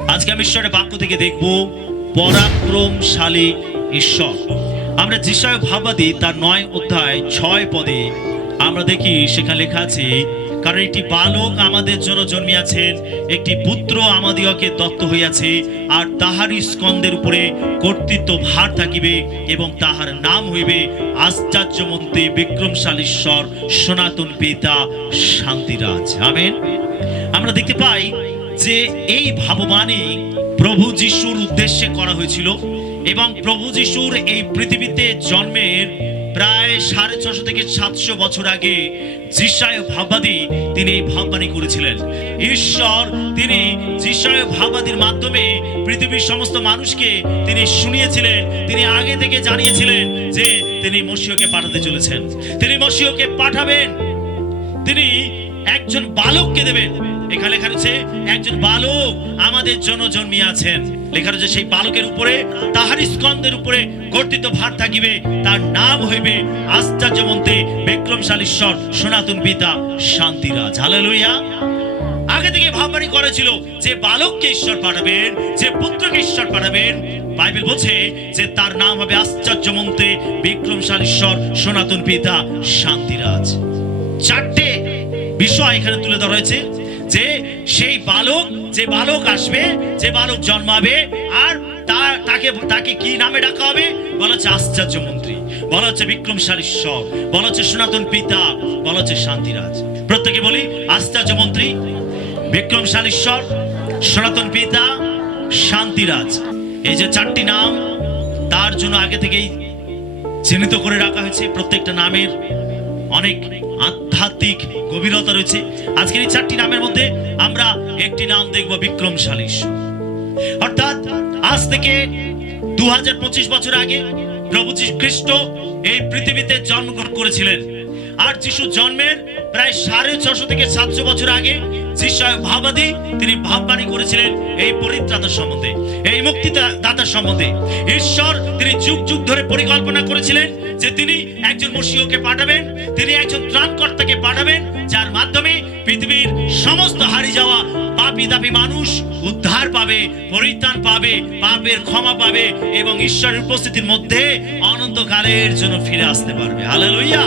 আজকে আমি ঈশ্বরের বাক্য থেকে দেখব পরাক্রমশালী ঈশ্বর। আমরা যিশায়া ভাববাদী তার 9 অধ্যায় 6 পদে আমরা দেখি, সেখানে লেখা আছে, কারণ একটি বালক আমাদের জন্য জন্মিয়াছেন, একটি পুত্র আমাদিগকে দত্ত হইয়াছে, আর তাহারই স্কন্ধের উপরে কর্তৃত্ব ভার থাকিবে, এবং তাহার নাম হইবে আশ্চর্যমন্ত্রী, বিক্রমশালী ঈশ্বর, সনাতন পিতা, শান্তিরাজ। আমেন। আমরা দেখতে পাই যে এই ভাববাণী প্রভু যিশুর উদ্দেশ্যে করা হয়েছিল, এবং প্রভু যিশুর এই পৃথিবীতে জন্মের প্রায় 650 থেকে 700 বছর আগে যিশায়া ভাববাদী তিনি এই ভাববাণী করেছিলেন। ঈশ্বর তিনি যিশায়া ভাববাদীর মাধ্যমে পৃথিবীর সমস্ত মানুষকে তিনি শুনিয়েছিলেন, তিনি আগে থেকে জানিয়েছিলেন যে তিনি মসিহকে পাঠাতে চলেছেন, তিনি মসিহকে পাঠাবেন, তিনি একজন বালককে দেবেন। এখানে লেখা রয়েছে একজন বালক আমাদের জন্য জন্মিয়াছেন, লেখা রয়েছে সেই বালকের উপরে তাহার স্কন্ধের উপরে কর্তৃত্ব ভার থাকিবে, তার নাম হইবে আশ্চর্যমন্ত্রী, বিক্রমশালী ঈশ্বর, সনাতন পিতা, শান্তিরাজ। হালেলুয়া। আগে থেকে ভাববাণী করেছিল যে বালককে ঈশ্বর পাঠাবেন, যে পুত্রকে ঈশ্বর পাঠাবেন। বাইবেল বলছে যে তার নাম হবে আশ্চর্যমন্ত্রী, বিক্রমশালী ঈশ্বর, সনাতন পিতা, শান্তিরাজ। 4টে বিষয় এখানে তুলে ধরা হয়েছে, যে সেই বালক, যে বালক আসবে, যে বালক জন্মাবে, আর তাকে কি নামে ডাকা হবে? বলা হচ্ছে আশ্চর্যমন্ত্রী, বলা হচ্ছে বিক্রমশালী ঈশ্বর, বলা হচ্ছে সনাতন পিতা, বলা হচ্ছে শান্তিরাজ। প্রত্যেকে বলি আশ্চর্যমন্ত্রী, বিক্রমশালী ঈশ্বর, সনাতন পিতা, শান্তিরাজ। এই যে 4টি নাম তার জন্য আগে থেকেই চিহ্নিত করে রাখা হয়েছে। প্রত্যেকটা নামের অনেক আধ্যাত্মিক গভীরতা রয়েছে। আজকের এই 4টি নামের মধ্যে আমরা একটি নাম দেখব, বিক্রমশালী ঈশ্বর। অর্থাৎ আজ থেকে 2025 বছর আগে প্রভু যীশু খ্রিস্ট এই পৃথিবীতে জন্মগ্রহণ করেছিলেন, আর যিশু জন্মের প্রায় 650 থেকে 700 বছর আগে যিশায়া ভাববাদী তিনি ভাববাণী করেছিলেন এই পরিত্রাতা সম্বন্ধে, এই মুক্তিদাতার সম্বন্ধে। ঈশ্বর তিনি যুগ যুগ ধরে পরিকল্পনা করেছিলেন যে তিনি একজন মসিহকে পাঠাবেন, তিনি একজন ত্রাণকর্তাকে পাঠাবেন, যার মাধ্যমে পৃথিবীর সমস্ত হারিয়ে যাওয়া পাপী দাপী মানুষ উদ্ধার পাবে, পরিত্রাণ পাবে, পাপের ক্ষমা পাবে, এবং ঈশ্বরের উপস্থিতির মধ্যে অনন্তকালের জন্য ফিরে আসতে পারবে। হালেলুয়া।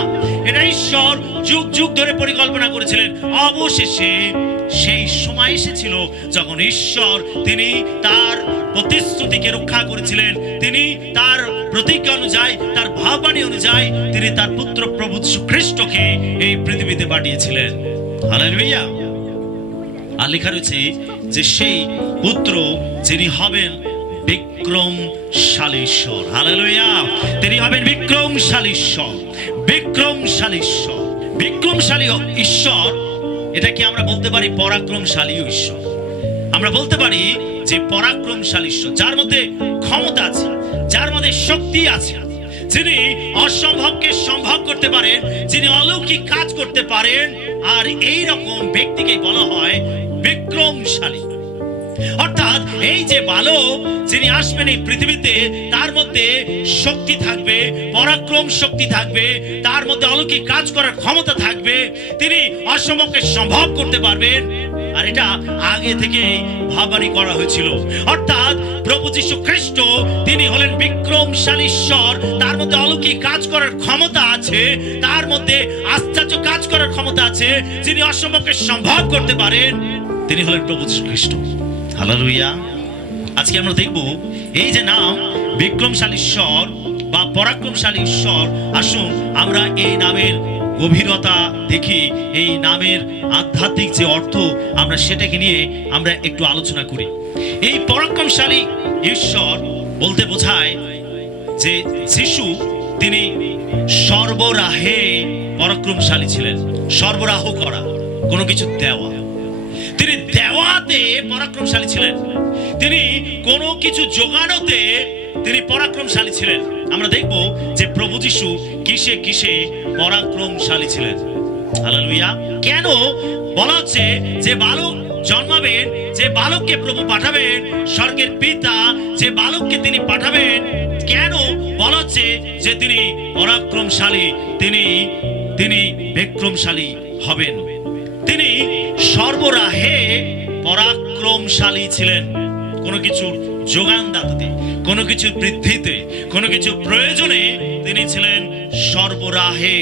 এটা ঈশ্বর যুগ যুগ ধরে পরিকল্পনা করেছিলেন। অবশেষে সেই সময় এসেছিল যখন ঈশ্বর তিনি তার প্রতিশ্রুতিকে রক্ষা করেছিলেন, তিনি তার প্রতিজ্ঞা অনুযায়ী, তার ভাববাণী অনুযায়ী তিনি তার পুত্র প্রভু যীশু খ্রিস্টকে এই পৃথিবীতে পাঠিয়েছিলেন। হালেলুয়া। আর লেখা রয়েছে যে সেই পুত্র যিনি হবেন বিক্রমশালী ঈশ্বর। হালেলুয়া। তিনি হবেন বিক্রমশালী ঈশ্বর, বিক্রমশালী ঈশ্বর, বিক্রমশালী ঈশ্বর। এটা কি আমরা বলতে পারি পরাক্রমশালী ঈশ্বর? আমরা বলতে পারি যে পরাক্রমশালী ঈশ্বর, যার মধ্যে ক্ষমতা আছে, যার মধ্যে শক্তি আছে, যিনি অসম্ভবকে সম্ভব করতে পারেন, যিনি অলৌকিক কাজ করতে পারেন, আর এই রকম ব্যক্তিকে বলা হয় বিক্রমশালী। অর্থাৎ এই যে বালক যিনি আসবেন এই পৃথিবীতে, তার মধ্যে শক্তি থাকবে, পরাক্রম শক্তি থাকবে, তার মধ্যে অলৌকিক কাজ করার ক্ষমতা থাকবে, তিনি অসম্ভবকে সম্ভব করতে পারবেন। আর এটা আগে থেকেই ভাববাণী করা হয়েছিল। অর্থাৎ প্রভু যীশু খ্রিস্ট তিনি হলেন বিক্রমশালী ঈশ্বর, তার মধ্যে অলৌকিক কাজ করার ক্ষমতা আছে, তার মধ্যে আশ্চর্য কাজ করার ক্ষমতা আছে, যিনি অসম্ভবকে সম্ভব করতে পারেন, তিনি হলেন প্রভু যীশু খ্রিস্ট। হালেলুয়া। আজকে আমরা দেখব এই যে নাম বিক্রমশালী ঈশ্বর বা পরাক্রমশালী ঈশ্বর। আসুন আমরা এই নামের গভীরতা দেখি, এই নামের আধ্যাত্মিক যে অর্থ আমরা সেটাকে নিয়ে আমরা একটু আলোচনা করি। এই পরাক্রমশালী ঈশ্বর বলতে বোঝায় যে যিশু তিনি সর্বরাহে পরাক্রমশালী ছিলেন। সরবরাহ করা, কোনো কিছু দেওয়া, তিনি দেওয়াতে পরাক্রমশালী ছিলেন, তিনি কোনো কিছু জোগানোতে তিনি পরাক্রমশালী ছিলেন। আমরা দেখব যে প্রভু যীশু কিসে কিসে পরাক্রমশালী ছিলেন। হালেলুয়া। কেন বলা হচ্ছে যে বালক জন্মাবেন, যে বালককে প্রভু পাঠাবেন, স্বর্গের পিতা যে বালককে তিনি পাঠাবেন, কেন বলা হচ্ছে যে তিনি পরাক্রমশালী, তিনি বিক্রমশালী হবেন? তিনি সর্বরাহে পরাক্রমশালী ছিলেন। কোনো কিছুর যোগানদাতাতে, কোনো কিছু বৃদ্ধিতে, কোনো কিছু প্রয়োজনে তিনি ছিলেন সর্বরাহে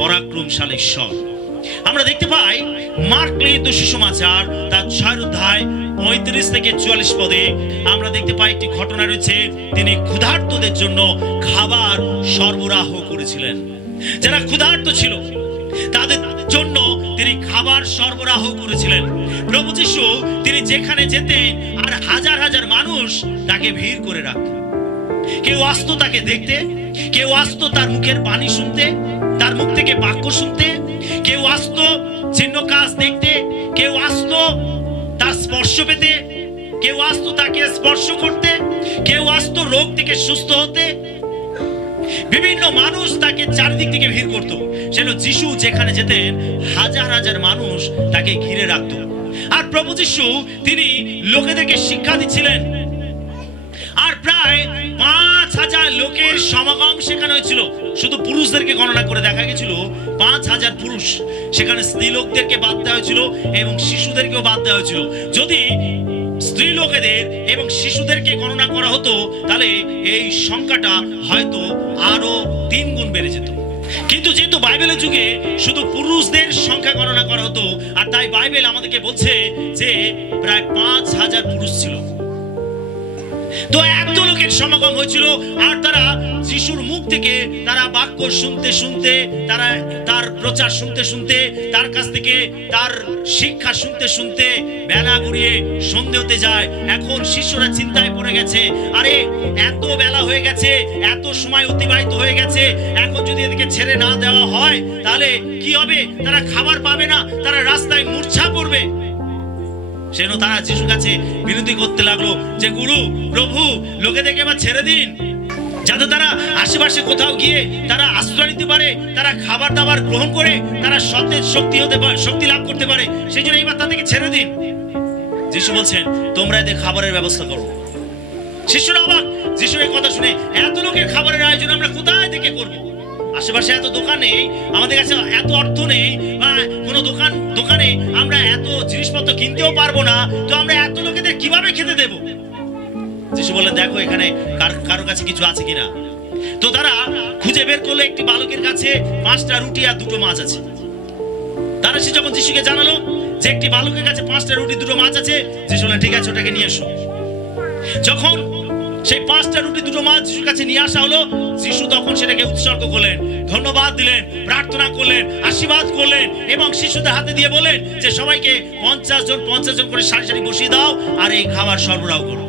পরাক্রমশালী ঈশ্বর। আমরা দেখতে পাই মার্ক লিখিত সুসমাচার তার 6 অধ্যায় 35 থেকে 44 পদে আমরা দেখতে পাই একটি ঘটনা রয়েছে। তিনি ক্ষুধার্তদের জন্য খাবার সরবরাহ করেছিলেন। যারা ক্ষুধার্ত ছিল তাদের জন্য তিনি খাবার সরবরাহ করেছিলেন। প্রভু যিশু তিনি যেখানে যেতেন আর হাজার হাজার মানুষ তাকে ভিড় করে রাখত। কেউ আসতো তাকে দেখতে, কেউ আসতো তার মুখের বাণী শুনতে, তার মুখ থেকে বাক্য শুনতে, কেউ আসতো চিহ্ন কাজ দেখতে, কেউ আসতো তার স্পর্শ পেতে, কেউ আসতো তাকে স্পর্শ করতে, কেউ আসতো রোগ থেকে সুস্থ হতে। বিভিন্ন মানুষ তাকে চারিদিক থেকে ভিড় করত। সেজন্য যিশু যেখানে যেতেন হাজার হাজার মানুষ তাকে ঘিরে রাখত। আর প্রভু যিশু তিনি লোকেদেরকে শিক্ষা দিচ্ছিলেন। আর প্রায় 5000 লোকের সমাগম সেখানে হয়েছিল। শুধু পুরুষদেরকে গণনা করে দেখা গেছিল 5000 পুরুষ। সেখানে স্ত্রী লোকদেরকে বাদ দেওয়া হয়েছিল এবং শিশুদেরকেও বাদ দেওয়া হয়েছিল। যদি স্ত্রী লোকেদের এবং শিশুদেরকে গণনা করা হতো তাহলে এই সংখ্যাটা হয়তো আরো 3 গুণ বেড়ে যেত। কিন্তু যেহেতু বাইবেলের যুগে শুধু পুরুষদের সংখ্যা গণনা করা হতো, আর তাই বাইবেল আমাদেরকে বলছে যে প্রায় 5000 পুরুষ ছিল। তো এত লোকের সমাগম হয়েছিল, আর তারা যিশুর মুখ থেকে তারা বাক্য শুনতে শুনতে, তারা তার প্রচার শুনতে শুনতে, তার কাছ থেকে তার শিক্ষা শুনতে শুনতে বেলা গড়িয়ে সন্ধে হতে যায়। এখন শিষ্যরা চিন্তায় পড়ে গেছে, আরে এত বেলা হয়ে গেছে, এত সময় অতিবাহিত হয়ে গেছে, এখন যদি এদিকে ছেড়ে না দেওয়া হয় তাহলে কি হবে? তারা খাবার পাবে না, তারা রাস্তায় মূর্ছা পড়বে। সেজন্য তারা যিশুর কাছে বিনতি করতে লাগলো যে গুরু, প্রভু, লোকেদেরকে এবার ছেড়ে দিন, যাতে তারা আশেপাশে কোথাও গিয়ে তারা আশ্রয় নিতে পারে, তারা খাবার দাবার গ্রহণ করে তারা সতেজ শক্তি লাভ করতে পারে। সেই জন্য এবার তাদেরকে ছেড়ে দিন। যিশু বলছেন তোমরা এদের খাবারের ব্যবস্থা করো। শিষ্যরা অবাক যিশুর এই কথা শুনে, এত লোকের খাবারের আয়োজন আমরা কোথায় থেকে করবো? আশেপাশে এত দোকান নেই, আমাদের কাছে এত অর্থ নেই, বা কোনো দোকানে আমরা এত জিনিসপত্র কিনতেও পারবো না, তো আমরা এত লোকেদের কিভাবে খেতে দেব? যিশু বললেন দেখো এখানে কারো কাছে কিছু আছে কিনা। তো তারা খুঁজে বের করলো একটি বালকের কাছে 5টা রুটি আর 2টো মাছ আছে। তারা সে যখন যিশুকে জানালো যে একটি বালকের কাছে 5টা রুটি 2টো মাছ আছে, যিশু বললেন ঠিক আছে, ওটাকে নিয়ে এসো। যখন সেই 5টা রুটি 2টো মাছ যিশুর কাছে নিয়ে আসা হলো, যিশু তখন সেটাকে উৎসর্গ করলেন, ধন্যবাদ দিলেন, প্রার্থনা করলেন, আশীর্বাদ করলেন এবং শিশুদের হাতে দিয়ে বলেন যে সবাইকে 50 জন করে সারি সারি বসিয়ে দাও আর এই খাবার সরবরাহ করো।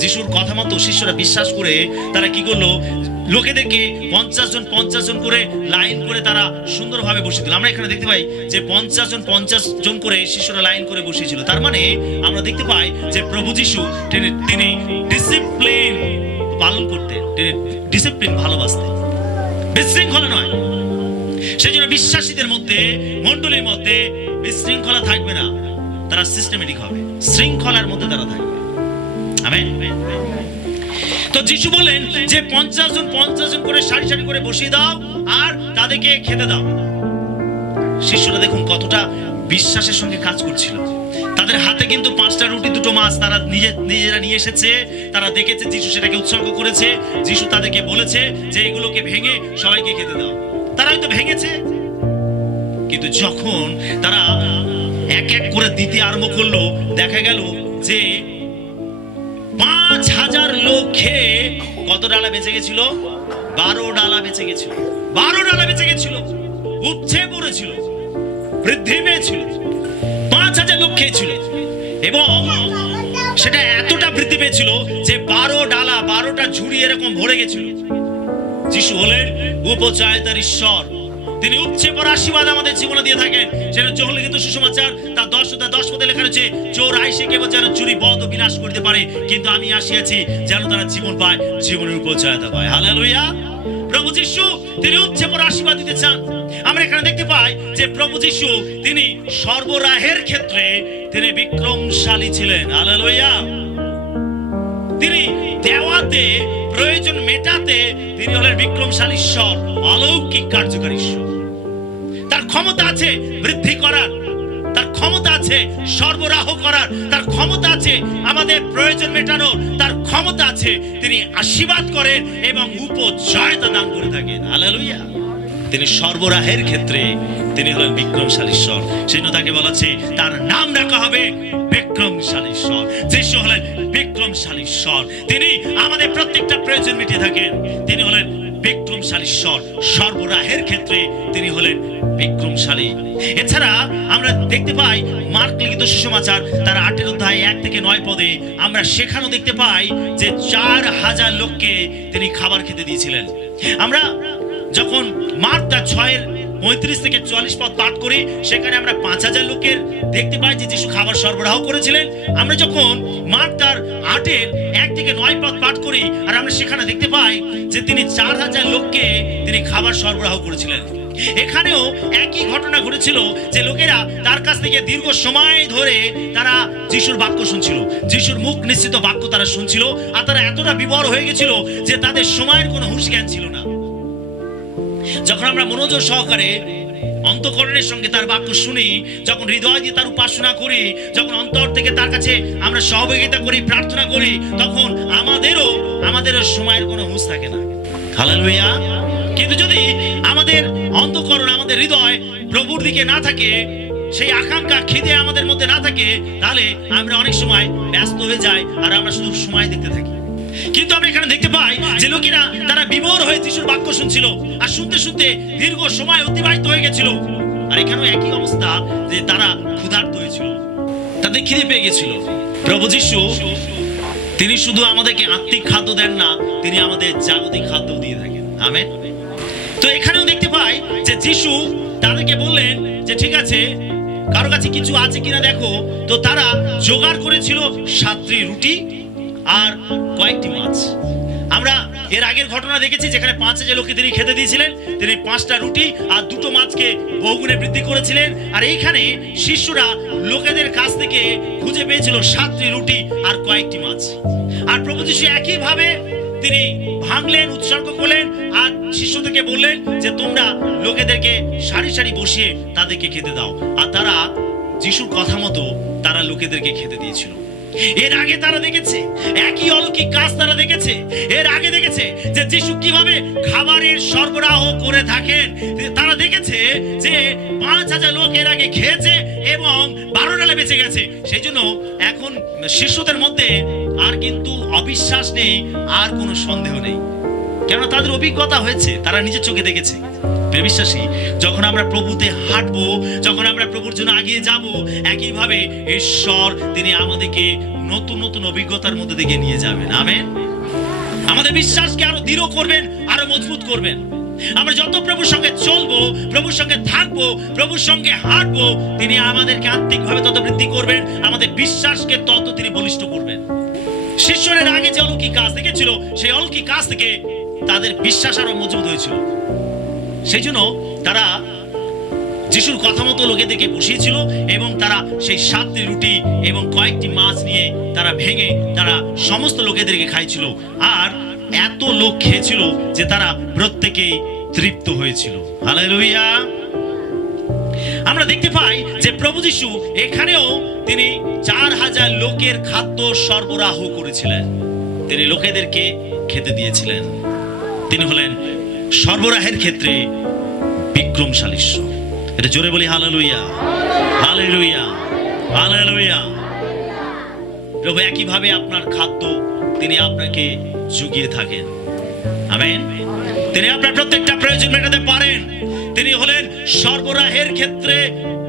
যিশুর কথা মতো শিষ্যরা বিশ্বাস করে তারা কি করলো, লোকেদেরকে 50 জন করে লাইন করে তারা সুন্দরভাবে বসিয়ে দিল। আমরা এখানে দেখতে পাই যে 50 জন করে শিষ্যরা লাইন করে বসিয়েছিল। তার মানে আমরা দেখতে পাই যে প্রভু যিশু তিনি ডিসিপ্লিন পালন করতেন, তিনি ডিসিপ্লিন ভালোবাসতেন, বিশৃঙ্খলা নয়। সেই জন্য বিশ্বাসীদের মধ্যে, মণ্ডলীর মধ্যে বিশৃঙ্খলা থাকবে না, তারা সিস্টেমেটিক হবে, শৃঙ্খলার মধ্যে তারা থাকবে। আমেন। তো যিশু বলেন যে 50 জন করে সারি সারি করে বসিয়ে দাও আর তাদেরকে খেতে দাও। শিষ্যরা দেখুন কতটা বিশ্বাসের সঙ্গে কাজ করছিল। তাদের হাতে কিন্তু 5টা রুটি 2টো মাছ তারা নিজেরা নিয়ে এসেছে। তারা দেখেছে যিশু সেটাকে উৎসর্গ করেছে। যিশু তাদেরকে বলেছে যে এগুলোকে ভেঙে সবাইকে খেতে দাও। তারা হয়তো ভেঙেছে, কিন্তু যখন তারা এক এক করে দিতে আরম্ভ করলো, দেখা গেল যে 5000 লোক খেয়ে কত ডালা বেঁচে গেছিল? 12 ডালা বেঁচে গেছিল। 12 ডালা বেঁচে গেছিল, উপচে পড়েছিল, বৃদ্ধি পেয়েছিল। 5000 লোক খেয়েছিল এবং সেটা এতটা বৃদ্ধি পেয়েছিল যে 12 ডালা, 12টা ঝুড়ি এরকম ভরে গেছিল। যিশু হলেন উপচারিতার ঈশ্বর। তিনি উপচে পড়া আশীর্বাদ আমাদের জীবনে দিয়ে থাকেন। সেটা যোহন লিখিত সুসমাচার তার 10 পদে লেখা রয়েছে, চোর আইসে কেবল যেন চুরি বধ ও বিনাশ করতে পারে, কিন্তু আমি আসিয়াছি যেন তারা জীবন পায়, জীবনের উপচারিতা পায়। হালেলুয়া। প্রভু যিশু তিনি উপচে পড়া আশীর্বাদ দিতে চান। আমরা এখানে দেখতে পাই যে প্রভু যিশু তিনি সর্বরাহের ক্ষেত্রে তিনি বিক্রমশালী ছিলেন। হালেলুয়া। তিনি দেওয়াতে, প্রয়োজন মেটাতে তিনি হলেন বিক্রমশালী ঈশ্বর, অলৌকিক কার্যকারী ঈশ্বর। তার ক্ষমতা আছে বৃদ্ধি করার, তার ক্ষমতা আছে সরবরাহ করার, তার ক্ষমতা আছে আমাদের প্রয়োজন মেটানোর, তার ক্ষমতা আছে তিনি আশীর্বাদ করেন এবং উপজয়তা দান করে থাকেন। হালেলুয়া। তিনি সরবরাহের ক্ষেত্রে তিনি হলেন বিক্রমশালী ঈশ্বর। সেই তাকে বলা আছে তার নাম রাখা হবে বিক্রমশালী ঈশ্বর। যিশু হলেন বিক্রমশালী ঈশ্বর। তিনি আমাদের প্রত্যেকটা প্রয়োজন মিটিয়ে থাকেন। তিনি হলেন বিক্রমশালী ঈশ্বর। সরবরাহের ক্ষেত্রে তিনি হলেন বিক্রমশালী। এছাড়া আমরা দেখতে পাই মার্ক লিখিত সুসমাচার তার 8 অধ্যায় 1 থেকে 9 পদে আমরা সেখানেও দেখতে পাই যে 4000 লোককে তিনি খাবার খেতে দিয়েছিলেন। আমরা যখন মার্ক তার 6:35 থেকে 44 পদ পাঠ করি, সেখানে আমরা 5000 লোকের দেখতে পাই যে যিশু খাবার সরবরাহ করেছিলেন। আমরা যখন মার্ক তার 8:1 থেকে 9 পদ পাঠ করি, আর আমরা সেখানে দেখতে পাই যে তিনি 4000 লোককে তিনি খাবার সরবরাহ করেছিলেন। এখানেও একই ঘটনা ঘটেছিল যে লোকেরা তার কাছ থেকে দীর্ঘ সময় ধরে তারা যিশুর বাক্য শুনছিল, যিশুর মুখ নিশ্চিত বাক্য তারা শুনছিল, আর তারা এতটা বিবর হয়ে গেছিল যে তাদের সময়ের কোনো হুঁশ জ্ঞান ছিল না। যখন আমরা মনোযোগ সহকারে অন্তঃকরণের সঙ্গে তার বাক্য শুনি, যখন হৃদয় দিয়ে তার উপাসনা করি, যখন অন্তর থেকে তার কাছে আমরা সহযোগিতা করি, প্রার্থনা করি, তখন আমাদেরও সময়ের কোনো হুঁশ থাকে না। হালেলুয়া। কিন্তু যদি আমাদের অন্তঃকরণ, আমাদের হৃদয় প্রভুর দিকে না থাকে, সেই আকাঙ্ক্ষা খিদে আমাদের মধ্যে না থাকে, তাহলে আমরা অনেক সময় ব্যস্ত হয়ে যাই আর আমরা শুধু সময় দেখতে থাকি। কিন্তু আমরা এখানে দেখতে পাই যে লোকেরা তারা বিভোর হয়ে যিশুর বাক্য শুনছিল, আর শুনতে শুনতে দীর্ঘ সময় অতিবাহিত হয়ে গেছিল। আর এখানেও একই অবস্থা যে তারা ক্ষুধার্ত হয়েছিল, তাদের খিদে পেয়ে গেছিল। প্রভু যিশু তিনি শুধু আমাদেরকে আত্মিক খাদ্য দেন না, তিনি আমাদের জাগতিক খাদ্য দিয়ে থাকেন। আমেন। তো এখানেও দেখতে পাই যে যিশু তাদেরকে বললেন যে ঠিক আছে, কারো কাছে কিছু আছে কিনা দেখো। তো তারা জোগাড় করেছিল 7টি রুটি আর কয়েকটি মাছ। আমরা এর আগের ঘটনা দেখেছি যেখানে 5000 লোককে তিনি খেতে দিয়েছিলেন। তিনি 5টা রুটি আর 2টো মাছকে বহুগুণে বৃদ্ধি করেছিলেন। আর এইখানে শিষ্যরা লোকেদের কাছ থেকে খুঁজে পেয়েছিল 7টি রুটি আর কয়েকটি মাছ। আর প্রভু যিশু একইভাবে তিনি ভাঙলেন, উৎসর্গ করলেন, আর শিষ্যদেরকে বললেন যে তোমরা লোকেদেরকে সারি সারি বসিয়ে তাদেরকে খেতে দাও। আর তারা যিশুর কথা মতো তারা লোকেদেরকে খেতে দিয়েছিল। এর আগে তারা দেখেছে একই অলৌকিক কাজ, তারা দেখেছে এর আগে দেখেছে যে যিশু কিভাবে খাবারের সরবরাহ করে থাকেন। তারা দেখেছে যে 5000 লোক এর আগে খেয়েছে এবং 12 ডালে বেঁচে গেছে। সেই জন্য এখন শিষ্যদের মধ্যে আর কিন্তু অবিশ্বাস নেই, আর কোনো সন্দেহ নেই, কেননা তাদের অভিজ্ঞতা হয়েছে, তারা নিজের চোখে দেখেছে। বিশ্বাসী, যখন আমরা প্রভুতে হাঁটবো, যখন আমরা প্রভুর জন্য এগিয়ে যাব, একইভাবে ঈশ্বর তিনি আমাদেরকে নতুন নতুন অভিজ্ঞতার মধ্যে দিকে নিয়ে যাবেন। আমেন। আমাদের বিশ্বাসকে আরো দৃঢ় করবেন, আরো মজবুত করবেন। আমরা যত প্রভুর সঙ্গে চলবো, প্রভুর সঙ্গে থাকবো, প্রভুর সঙ্গে হাঁটবো, তিনি আমাদেরকে আত্মিকভাবে তত বৃদ্ধি করবেন, আমাদের বিশ্বাসকে তত তিনি বলিষ্ঠ করবেন। শিষ্যের আগে যে অলৌকিক কাজ দেখেছিল, সেই অলৌকিক কাজ থেকে তাদের বিশ্বাস আরো মজবুত হয়েছিল। সেই জন্য তারা যিশুর কথা মতো লোকেদেরকে বসিয়েছিল এবং তারা সেই 7টি রুটি এবং কয়েকটি মাছ নিয়ে তারা ভেঙে তারা সমস্ত লোকেদেরকে খাইছিল। আর এত লোক খেয়েছিল যে তারা প্রত্যেকেই তৃপ্ত হয়েছিল। হালেলুয়া। আমরা দেখতে পাই যে প্রভু যিশু এখানেও তিনি 4000 লোকের খাদ্য সরবরাহ করেছিলেন, তিনি লোকেদেরকে খেতে দিয়েছিলেন। তিনি হলেন সরবরাহের ক্ষেত্রে বিক্রমশালী ঈশ্বর। এটা জোরে বলি হালেলুয়া, হালেলুয়া, হালেলুয়া। প্রভু একইভাবে আপনার খাদ্য তিনি আপনাকে জুগিয়ে থাকেন। আমেন। তিনি আপনার প্রত্যেকটা প্রয়োজন মেটাতে পারেন। তিনি হলেন সরবরাহের ক্ষেত্রে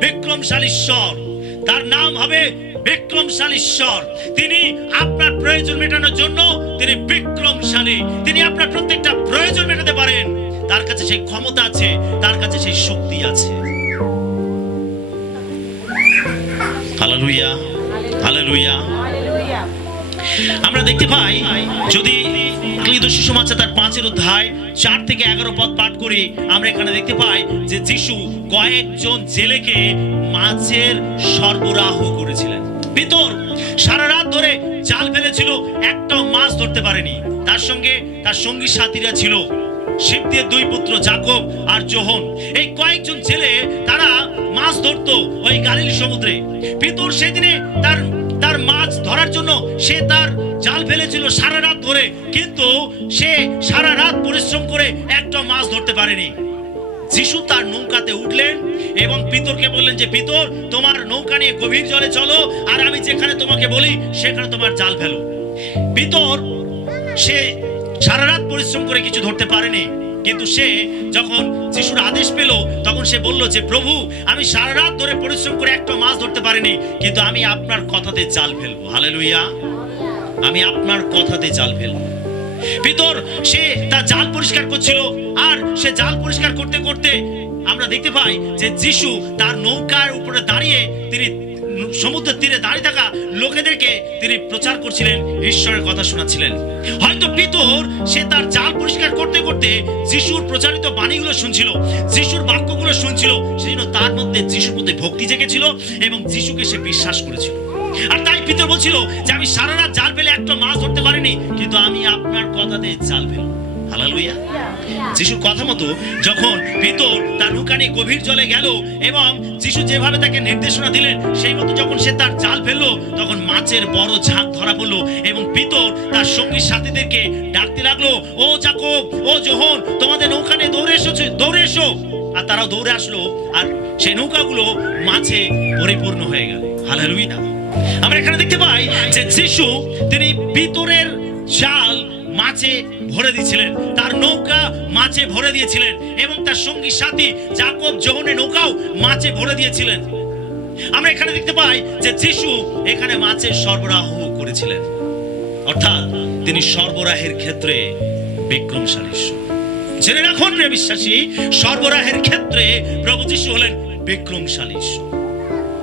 বিক্রমশালী ঈশ্বর। তার নাম হবে বিক্রমশালী ঈশ্বর। তিনি আপনার প্রয়োজন মেটানোর জন্য তিনি বিক্রমশালী। তিনি আপনার প্রত্যেকটা প্রয়োজন মেটাতে পারেন। তার কাছে সেই ক্ষমতা আছে, তার কাছে সেই শক্তি আছে। Hallelujah, hallelujah. আমরা দেখতে পাই যদি লিখিত সুসমাচার তার 5 অধ্যায় 4 থেকে 11 পদ পাঠ করি, আমরা এখানে দেখতে পাই যে যিশু কয়েকজন জেলেকে মাছের সরবরাহ করেছিলেন। ভিতর সারা রাত ধরে জাল ফেলেছিল, একটাও মাছ ধরতে পারেনি। তার সঙ্গে তার সঙ্গী সাথীরা ছিল, শিবদের 2 পুত্র যাকব আর যোহন। এই কয়েকজন জেলে তারা মাছ ধরতো ওই গালিলী সমুদ্রে। পিতর সেদিনে তার তার মাছ ধরার জন্য সে তার জাল ফেলেছিল সারা রাত ধরে, কিন্তু সে সারা রাত পরিশ্রম করে একটা মাছ ধরতে পারেনি। যিশু তার নৌকাতে উঠলেন এবং পিতরকে বললেন যে পিতর, তোমার নৌকা নিয়ে গভীর জলে চলো, আর আমি যেখানে তোমাকে বলি সেখানে তোমার জাল ফেলো। পিতর সে সারা রাত পরিশ্রম করে কিছু ধরতে পারেনি, কিন্তু সে যখন যিশুর আদেশ পেল তখন সে বলল যে প্রভু, আমি সারা রাত ধরে পরিশ্রম করে একটা মাছ ধরতে পারিনি, কিন্তু আমি আপনার কথাতে জাল ফেলবো। হালেলুয়া, আমি আপনার কথাতে জাল ফেলবো। পিতর সে তার জাল পরিষ্কার করছিল, আর সে জাল পরিষ্কার করতে করতে আমরা দেখতে পাই যে যিশু তার নৌকার উপরে দাঁড়িয়ে তিনি সমুদ্রের তীরে দাঁড়িয়ে থাকা লোকেদেরকে তিনি প্রচার করছিলেন, ঈশ্বরের কথা শোনাচ্ছিলেন। হয়তো পিতর সে তার জাল পরিষ্কার করতে করতে যিশুর প্রচারিত বাণীগুলো শুনছিল, যিশুর বাক্যগুলো শুনছিল, সেজন্য তার মধ্যে যিশুর প্রতি ভক্তি জেগেছিল এবং যিশুকে সে বিশ্বাস করেছিল। আর তাই পিতর বলছিল যে আমি সারা রাত জাল ফেলে একটা মাছ ধরতে পারিনি, কিন্তু আমি আপনার কথাতে জাল ফেলবো। হালেলুয়া। যিশুর কথা মতো যখন পিতর তার নৌকা নিয়ে গভীর জলে গেল এবং যিশু যেভাবে তাকে নির্দেশনা দিলেন সেই মতো যখন সে তার জাল ফেললো, তখন মাছের বড় ঝাঁক ধরা পড়লো এবং পিতর তার সঙ্গী সাথীদেরকে ডাকতে লাগলো, ও যাকব, ও যোহন, তোমাদের নৌকা নিয়ে দৌড়ে এসো। আর তারাও দৌড়ে আসলো, আর সেই নৌকাগুলো মাছে পরিপূর্ণ হয়ে গেল। হালেলুয়া। আমরা এখানে দেখতে পাই যে যিশু তিনি পিতরের জাল মাছে ভরে দিয়েছিলেন, তার নৌকা মাছে ভরে দিয়েছিলেন এবং তার সঙ্গী সাথী যাকব যোহনের নৌকাও মাছে ভরে দিয়েছিলেন। আমরা এখানে দেখতে পাই যে যিশু এখানে মাছের সরবরাহ করেছিলেন, অর্থাৎ তিনি সরবরাহের ক্ষেত্রে বিক্রমশালী। জেনে রাখুন প্রিয় বিশ্বাসী, সরবরাহের ক্ষেত্রে প্রভু যিশু হলেন বিক্রমশালী।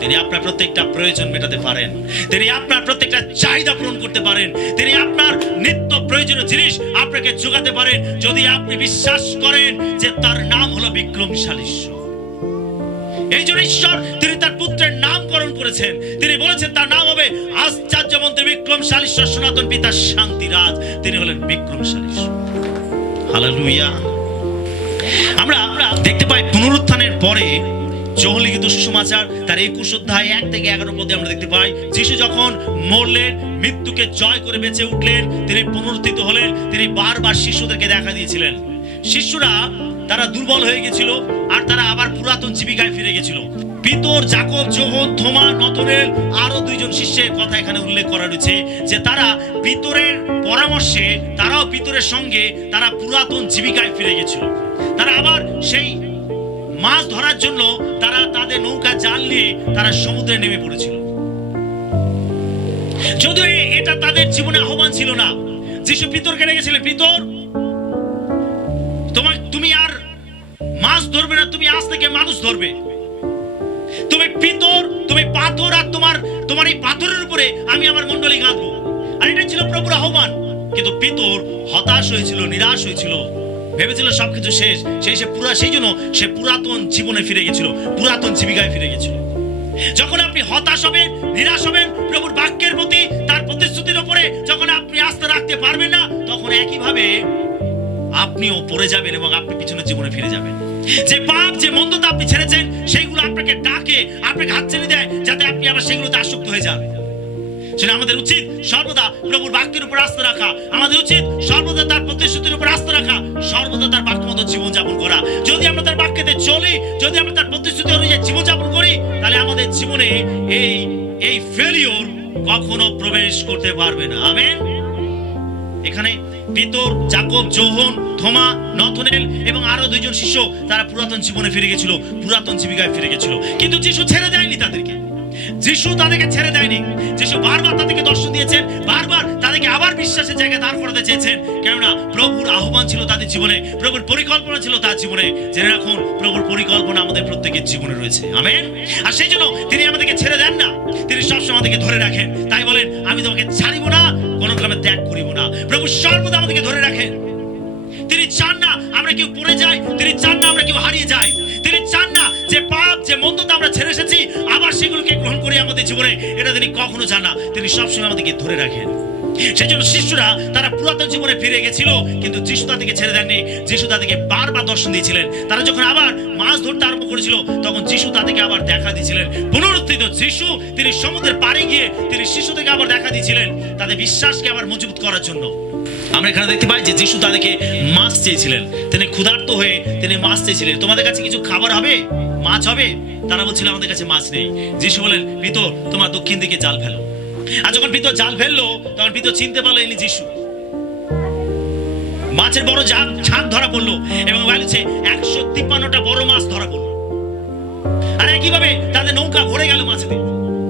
তিনি আপনার প্রত্যেকটা প্রয়োজন মেটাতে পারেন, তিনি আপনার প্রত্যেকটা চাহিদা পূরণ করতে পারেন, তিনি আপনার নিত্য প্রয়োজনীয় জিনিস আপনাকে যোগাতে পারেন যদি আপনি বিশ্বাস করেন যে তার নাম হলো বিক্রমশালী। এই জন্য ঈশ্বর তিনি তার পুত্রের নামকরণ করেছেন, তিনি বলেছেন তার নাম হবে আশ্চর্যমন্ত্রী, বিক্রমশালী, সনাতন পিতা, শান্তিরাজ। তিনি হলেন বিক্রমশালী। হালেলুয়া। আমরা দেখতে পাই পুনরুত্থানের পরে যোহন লিখিত সুসমাচার তার 21 অধ্যায় 1 থেকে 11 পদে আমরা দেখতে পাই যিশু যখন মরলেন, মৃত্যুকে জয় করে বেঁচে উঠলেন, তিনি পুনরুত্থিত হলেন, তিনি বারবার শিষ্যদেরকে দেখা দিয়েছিলেন। শিষ্যরা তারা দুর্বল হয়ে গেছিল আর তারা আবার পুরাতন জীবিকায় ফিরে গেছিল। পিতর, যাকব, যোহন, থোমা, নতনেল, আরো 2 জন শিষ্যের কথা এখানে উল্লেখ করা রয়েছে যে তারা পিতরের পরামর্শে, তারাও পিতরের সঙ্গে তারা পুরাতন জীবিকায় ফিরে গেছিল। তারা আবার সেই মাছ ধরার জন্য তারা তাদের নৌকা জাল নিয়ে তারা সমুদ্রে নেমে পড়েছিল। যদিও এটা তাদের জীবনে আহ্বান ছিল না। যিশু পিতরকে ডেকেছিলেন, পিতর, তুমি আর মাছ ধরবে না, তুমি আজ থেকে মানুষ ধরবে। তুমি পিতর, তুমি পাথর, আর তোমার এই পাথরের উপরে আমি আমার মণ্ডলী গাঁথবো। আর এটা ছিল প্রভুর আহ্বান। কিন্তু পিতর হতাশ হয়েছিল, নিরাশ হয়েছিল, ভেবেছিল সবকিছু শেষ। সেই জন্য সে পুরাতন জীবনে ফিরে গেছিল, পুরাতন জীবিকায় ফিরে গেছিল। যখন আপনি হতাশ হবেন, নিরাশ হবেন, প্রভুর বাক্যের প্রতি, তার প্রতিশ্রুতির উপরে যখন আপনি আস্থা রাখতে পারবেন না, তখন একইভাবে আপনিও পড়ে যাবেন এবং আপনি পিছনের জীবনে ফিরে যাবেন। যে পাপ, যে মন্দতা আপনি ছেড়েছেন, সেইগুলো আপনাকে ডাকে, আপনাকে হাত ছেড়ে দেয় যাতে আপনি আবার সেগুলোতে আসক্ত হয়ে যান। সেটা আমাদের উচিত সর্বদা প্রভুর বাক্যের উপর আস্থা রাখা, আমাদের উচিত সর্বদা তার প্রতিশ্রুতির উপর আস্থা রাখা, সর্বদা তার বাক্য মতো জীবনযাপন করা। যদি আমরা তার বাক্যতে চলি, যদি আমরা তার প্রতিশ্রুতি অনুযায়ী জীবনযাপন করি, তাহলে আমাদের জীবনে এই ফেলিওর কখনো প্রবেশ করতে পারবে না। আমেন। এখানে পিতর, যাকব, যোহন, থোমা, নতনেল এবং আরো 2 জন শিষ্য তারা পুরাতন জীবনে ফিরে গেছিল, পুরাতন জীবিকায় ফিরে গেছিল। কিন্তু যিশু ছেড়ে দেয়নি তাদেরকে, যিশু তাদেরকে ছেড়ে দেয়নি। যিশু বারবার তাদেরকে দর্শন দিয়েছেন, বারবার তাদেরকে আবার বিশ্বাসের জায়গায় দাঁড় করাতে চেয়েছেন, কেননা প্রভুর আহ্বান ছিল তাদের জীবনে, প্রভুর পরিকল্পনা ছিল তার জীবনে। জেনে রাখুন, প্রভুর পরিকল্পনা আমাদের প্রত্যেকের জীবনে রয়েছে। আমেন। আর সেই জন্য তিনি আমাদেরকে ছেড়ে দেন না, তিনি সবসময় আমাদেরকে ধরে রাখেন। তাই বলেন, আমি তোমাকে ছাড়িব না, কোনো ক্রমে ত্যাগ করিব না। প্রভু সর্বদা আমাদেরকে ধরে রাখেন। তিনি চান না আমরা কেউ পড়ে যাই, তিনি চান না আমরা কেউ হারিয়ে যাই, তিনি চান না যে পাপ, যে মন্দতা আমরা ছেড়ে এসেছি আবার সেগুলোকে গ্রহণ করি আমাদের জীবনে, এটা তিনি কখনো চান না। তিনি সবসময় আমাদেরকে ধরে রাখেন। সেই জন্য শিষ্যরা তারা পুরাতন জীবনে ফিরে গেছিল, কিন্তু যিশু তাদেরকে ছেড়ে দেননি। যিশু তাদেরকে বারবার দর্শন দিয়েছিলেন। তারা যখন আবার মাছ ধরতে আরম্ভ করেছিল, তখন যিশু তাদেরকে আবার দেখা দিয়েছিলেন। পুনরুত্থিত যিশু তিনি সমুদ্রের পাড়ে গিয়ে তিনি শিশুদেরকে আবার দেখা দিয়েছিলেন তাদের বিশ্বাসকে আবার মজবুত করার জন্য। আমরা এখানে দেখতে পাই যে যিশু তাদেরকে মাছ চেয়েছিলেন, তিনি ক্ষুধার্ত হয়ে তিনি মাছ চেয়েছিলেন। তোমাদের কাছে কিছু খাবার হবে, মাছ হবে? তারা বলছিল আমাদের কাছে মাছ নেই। যিশু বলেন, পিতর তোমার দক্ষিণ দিকে জাল ফেলো। আর যখন পিতর জাল ফেললো, তখন পিতর চিনতে পারলো ইনি যিশু। মাছের বড় ঝাঁক ধরা পড়লো এবং বলছে 153টা বড় মাছ ধরা পড়লো। আর একইভাবে তাদের নৌকা ভরে গেল মাছেতে।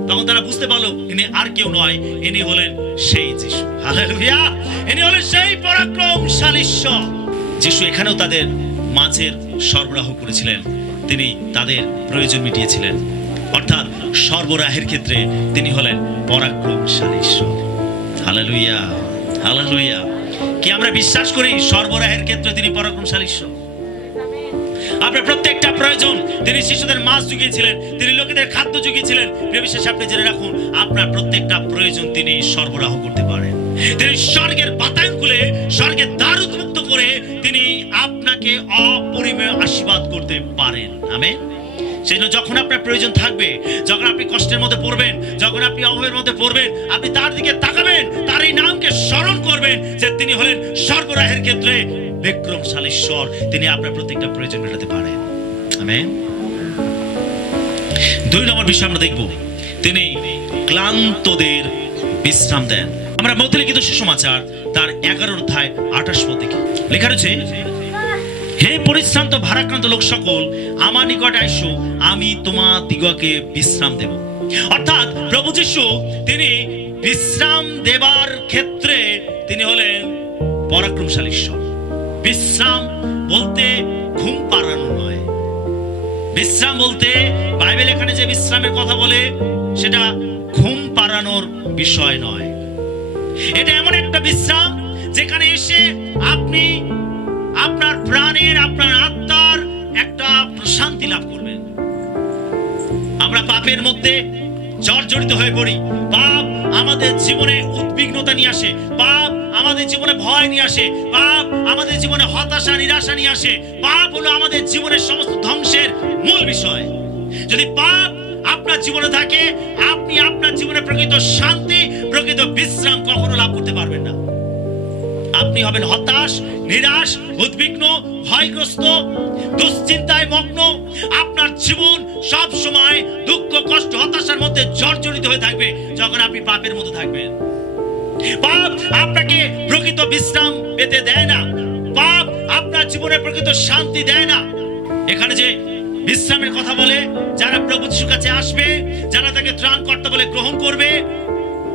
তখন তারা বুঝতে পারলো ইনি আর কেউ নয়, ইনি হলেন সেই যিশু। হালেলুয়া! ইনি হলেন সেই পরাক্রমশালী ঈশ্বর। যিশু এখানেও তাদের মাছের সরবরাহ করেছিলেন, তিনি তাদের প্রয়োজন মিটিয়েছিলেন। অর্থাৎ সরবরাহের ক্ষেত্রে তিনি হলেন পরাক্রমশালী ঈশ্বর। হালেলুয়া! হালেলুয়া! কি আমরা বিশ্বাস করি সরবরাহের ক্ষেত্রে তিনি পরাক্রমশালী ঈশ্বর? আপনার প্রত্যেকটা প্রয়োজন তিনি শিশুদের মাছ জুগিয়েছিলেন, তিনি লোকেদের খাদ্য জুগিয়েছিলেন। প্রিয় বিশ্বাসী, আপনি জেনে রাখুন আপনার প্রত্যেকটা প্রয়োজন তিনি সরবরাহ করতে পারেন। তিনি স্বর্গের বাতায়ন খুলে স্বর্গের দ্বার উন্মুক্ত করে তিনি আপনাকে অপরিমেয় আশীর্বাদ করতে পারেন। আমেন। সেই জন্য যখন আপনার প্রয়োজন থাকবে, যখন আপনি কষ্টের মধ্যে পড়বেন, যখন আপনি অভাবের মধ্যে পড়বেন, আপনি তার দিকে তাকাবেন, তার এই নামকে স্মরণ করবেন যে তিনি হলেন সরবরাহের ক্ষেত্রে বিক্রমশালী ঈশ্বর। তিনি আপনার প্রত্যেকটা প্রয়োজন মেটাতে পারেন। আমেন। 2 নম্বর বিষয় আমরা দেখব, তিনি ক্লান্তদের বিশ্রাম দেন। আমরা মথে লিখিত সুসমাচার তার 11 অধ্যায় 28 পদ দেখি। লেখা রয়েছে, হে পরিশ্রান্ত ভারাক্রান্ত লোক সকল, আমার নিকট আইসো, আমি তোমার দিগকে বিশ্রাম দেব। অর্থাৎ প্রভু যিশু তিনি বিশ্রাম দেবার ক্ষেত্রে তিনি হলেন পরাক্রমশালী ঈশ্বর। বিশ্রাম বলতে ঘুম পাড়ানো নয়। বিশ্রাম বলতে বাইবেল এখানে যে বিশ্রামের কথা বলে সেটা ঘুম পাড়ানোর বিষয় নয়। এটা এমন একটা বিশ্রাম যেখানে এসে আপনি আপনার প্রাণের, আপনার আত্মার একটা প্রশান্তি লাভ করবেন। আমরা পাপের মধ্যে জর্জরিত হয়ে পড়ি। পাপ আমাদের জীবনে উদ্বিগ্নতা নিয়ে আসে, পাপ আমাদের জীবনে ভয় নিয়ে আসে, পাপ আমাদের জীবনে হতাশা নিরাশা নিয়ে আসে। পাপ হলো আমাদের জীবনের সমস্ত ধ্বংসের মূল বিষয়। যদি পাপ আপনার জীবনে থাকে, আপনি আপনার জীবনে প্রকৃত শান্তি, প্রকৃত বিশ্রাম কখনো লাভ করতে পারবেন না। আপনি হবেন হতাশ, নিরাশ, উদ্বিগ্ন, ভয়গ্রস্ত, দুশ্চিন্তায় মগ্ন। আপনার জীবন সব সময় দুঃখ, কষ্ট, হতাশার মধ্যে জর্জরিত হয়ে থাকবে যখন আপনি পাপের মধ্যে থাকবেন। পাপ আপনাকে প্রকৃত বিশ্রাম পেতে দেয় না। পাপ আপনার জীবনে প্রকৃত শান্তি দেয় না। এখানে যে বিশ্রামের কথা বলে, যারা প্রভু যিশুর কাছে আসবে, যারা তাকে ত্রাণকর্তা বলে গ্রহণ করবে,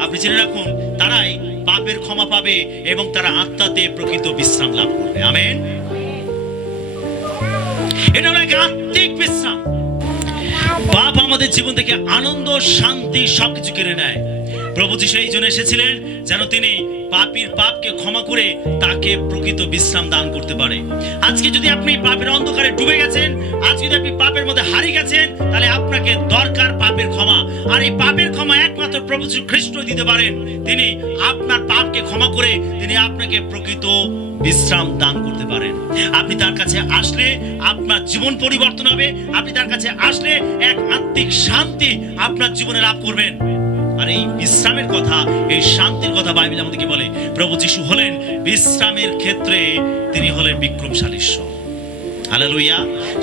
আপনি জেনে রাখুন তারাই পাপের ক্ষমা পাবে এবং তারা আত্মাতে প্রকৃত বিশ্রাম লাভ করবে। আমেন। এটা হলো এক আত্মিক বিশ্রাম। পাপ আমাদের জীবন থেকে আনন্দ, শান্তি সবকিছু কেড়ে নেয়। প্রভু যিশু এই জন্য এসেছিলেন যেন তিনি পাপীর পাপকে ক্ষমা করে তাকে প্রকৃত বিশ্রাম দান করতে পারে। আজকে যদি আপনি পাপের অন্ধকারে ডুবে গেছেন, আজকে যদি আপনি পাপের মধ্যে হারিয়ে গেছেন, তাহলে আপনাকে দরকার পাপের ক্ষমা। আর এই পাপের ক্ষমা একমাত্র প্রভু যীশু খ্রিস্ট দিতে পারেন। তিনি আপনার পাপকে ক্ষমা করে তিনি আপনাকে প্রকৃত বিশ্রাম দান করতে পারেন। আপনি তার কাছে আসলে আপনার জীবন পরিবর্তন হবে। আপনি তার কাছে আসলে এক আত্মিক শান্তি আপনার জীবনে লাভ করবেন। আর এই বিশ্রামের কথা, এই শান্তির কথা বাইবেল আমাদেরকে বলে। প্রভু যিশু হলেন বিশ্রামের ক্ষেত্রে তিনি হলেন বিক্রমশালী ঈশ্বর। হালেলুয়া!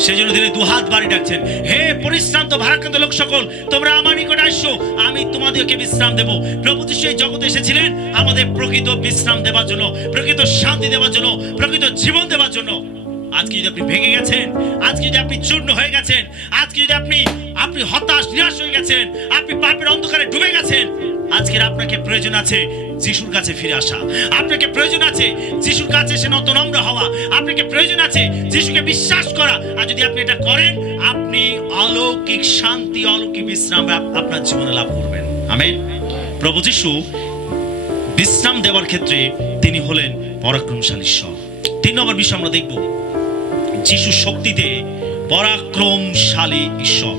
সেজন্য তিনি দুহাত বাড়ি ডাকছেন, হে পরিশ্রান্ত ভারাক্রান্ত লোক সকল, তোমরা আমার নিকট আসো, আমি তোমাদেরকে বিশ্রাম দেব। প্রভু যিশু এই জগতে এসেছিলেন আমাদের প্রকৃত বিশ্রাম দেওয়ার জন্য, প্রকৃত শান্তি দেওয়ার জন্য, প্রকৃত জীবন দেওয়ার জন্য। আজকে যদি আপনি ভেঙে গেছেন, আজকে যদি আপনি চূর্ণ হয়ে গেছেন, আজকে যদি আপনি হতাশ নিরাশ হয়ে গেছেন, আপনি পাপের অন্ধকারে ডুবে গেছেন, আজকের আপনাকে প্রয়োজন আছে যিশুর কাছে ফিরে আসা। আপনাকে প্রয়োজন আছে যিশুর কাছে এসে নত নম্র হওয়া। আপনাকে প্রয়োজন আছে যিশুকে বিশ্বাস করা। আর যদি আপনি এটা করেন, আপনি অলৌকিক শান্তি, অলৌকিক বিশ্রাম আপনার জীবনে লাভ করবেন। আমেন। প্রভু যিশু বিশ্রাম দেওয়ার ক্ষেত্রে তিনি হলেন পরাক্রমশালী ঈশ্বর। 3 নম্বর বিষয় আমরা দেখব, যিশু শক্তিতে পরাক্রমশালী ঈশ্বর।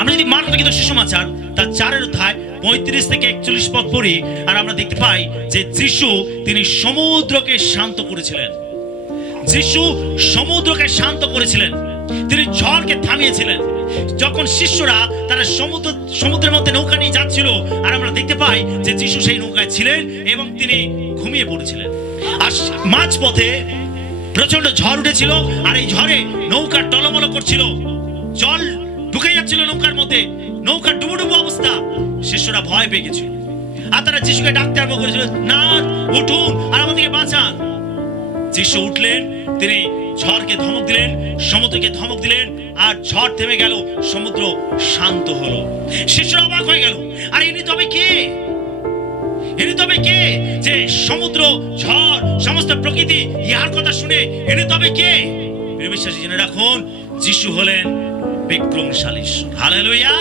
আমরা যদি মার্ক লিখিত সুসমাচার তার 4 অধ্যায় 35 থেকে 41 পদ পড়ি, আর আমরা দেখতে পাই যে যিশু তিনি সমুদ্রকে শান্ত করেছিলেন। যিশু সমুদ্রকে শান্ত করেছিলেন, তিনি ঝড়কে থামিয়েছিলেন। যখন শিষ্যরা তারা সমুদ্রের মধ্যে নৌকা নিয়ে যাচ্ছিল, আর আমরা দেখতে পাই যে যিশু সেই নৌকায় ছিলেন এবং তিনি ঘুমিয়ে পড়েছিলেন। আর মাঝপথে প্রচন্ড ঝড় উঠেছিল, আর এই ঝড়ে নৌকা টলমল করছিল, জল ঢুকে যাচ্ছিল নৌকার মধ্যে, নৌকা ডুবুডুবু অবস্থা। শিষ্যরা ভয় পেয়ে গেছিল, আর তারা যিশুকে ডাকতে আরম্ভ করেছিল, না উঠুন আর আমাদেরকে বাঁচান। যিশু উঠলেন, তিনি ঝড়কে ধমক দিলেন, সমুদ্রকে ধমক দিলেন, আর ঝড় থেমে গেল, সমুদ্র শান্ত হলো। শিষ্যরা অবাক হয়ে গেল, আর ইনি তবে কে? ইনি তবে কে যে সমুদ্র, ঝড়, সমস্ত প্রকৃতি ইহার কথা শুনে? ইনি তবে কে? বিশ্বাসী জেনে রাখুন, যিশু হলেন বিক্রমশালী ঈশ্বর। হালেলুয়া!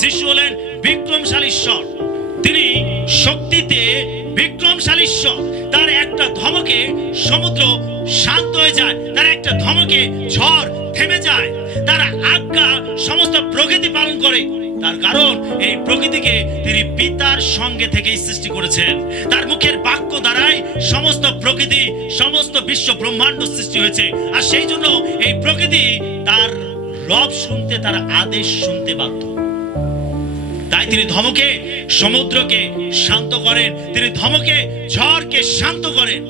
যিশু হলেন বিক্রমশালী ঈশ্বর। তিনি শক্তিতে বিক্রমশালী ঈশ্বর। তার একটা ধমকে সমুদ্র শান্ত হয়ে যায়, তার একটা ধমকে ঝড় থেমে যায়, তার আজ্ঞা সমস্ত প্রকৃতি পালন করে। তার কারণ এই প্রকৃতিকে তিনি পিতার সঙ্গে থেকেই সৃষ্টি করেছেন। তার মুখের বাক্য দ্বারাই সমস্ত প্রকৃতি, সমস্ত বিশ্ব ব্রহ্মাণ্ড সৃষ্টি হয়েছে। আর সেই জন্য এই প্রকৃতি তার রব শুনতে, তার আদেশ শুনতে বাধ্য। তাই তিনি ধমকে সমুদ্রকে শান্ত করেন, তিনি ধমকে ঝড়কে শান্ত করেন।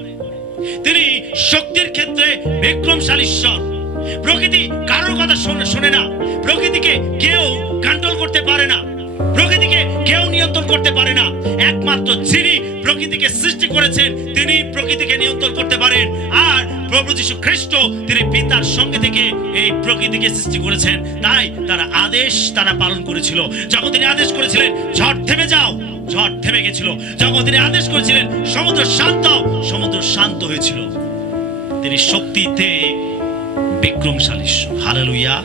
তিনি শক্তির ক্ষেত্রে বিক্রমশালী ঈশ্বর। প্রকৃতি কারোর কথা শোনে না, প্রকৃতিকে কেউ কন্ট্রোল করতে পারে না, প্রকৃতিকে কেউ নিয়ন্ত্রণ করতে পারে না। একমাত্র যিনি প্রকৃতিকে সৃষ্টি করেছেন তিনি প্রকৃতিকে নিয়ন্ত্রণ করতে পারেন। আর প্রভু যীশু খ্রিস্ট তিনি পিতার সঙ্গে থেকে এই প্রকৃতিকে সৃষ্টি করেছেন। তাই তার আদেশ তারা পালন করেছিল। যখন তিনি আদেশ করেছিলেন ঝড় থেমে যাও, ঝড় থেমে গেছিল। যখন তিনি আদেশ করেছিলেন সমুদ্র শান্ত, সমুদ্র শান্ত হয়েছিল। তিনি শক্তিতে বিক্রমশালী ঈশ্বর। হালেলুয়া!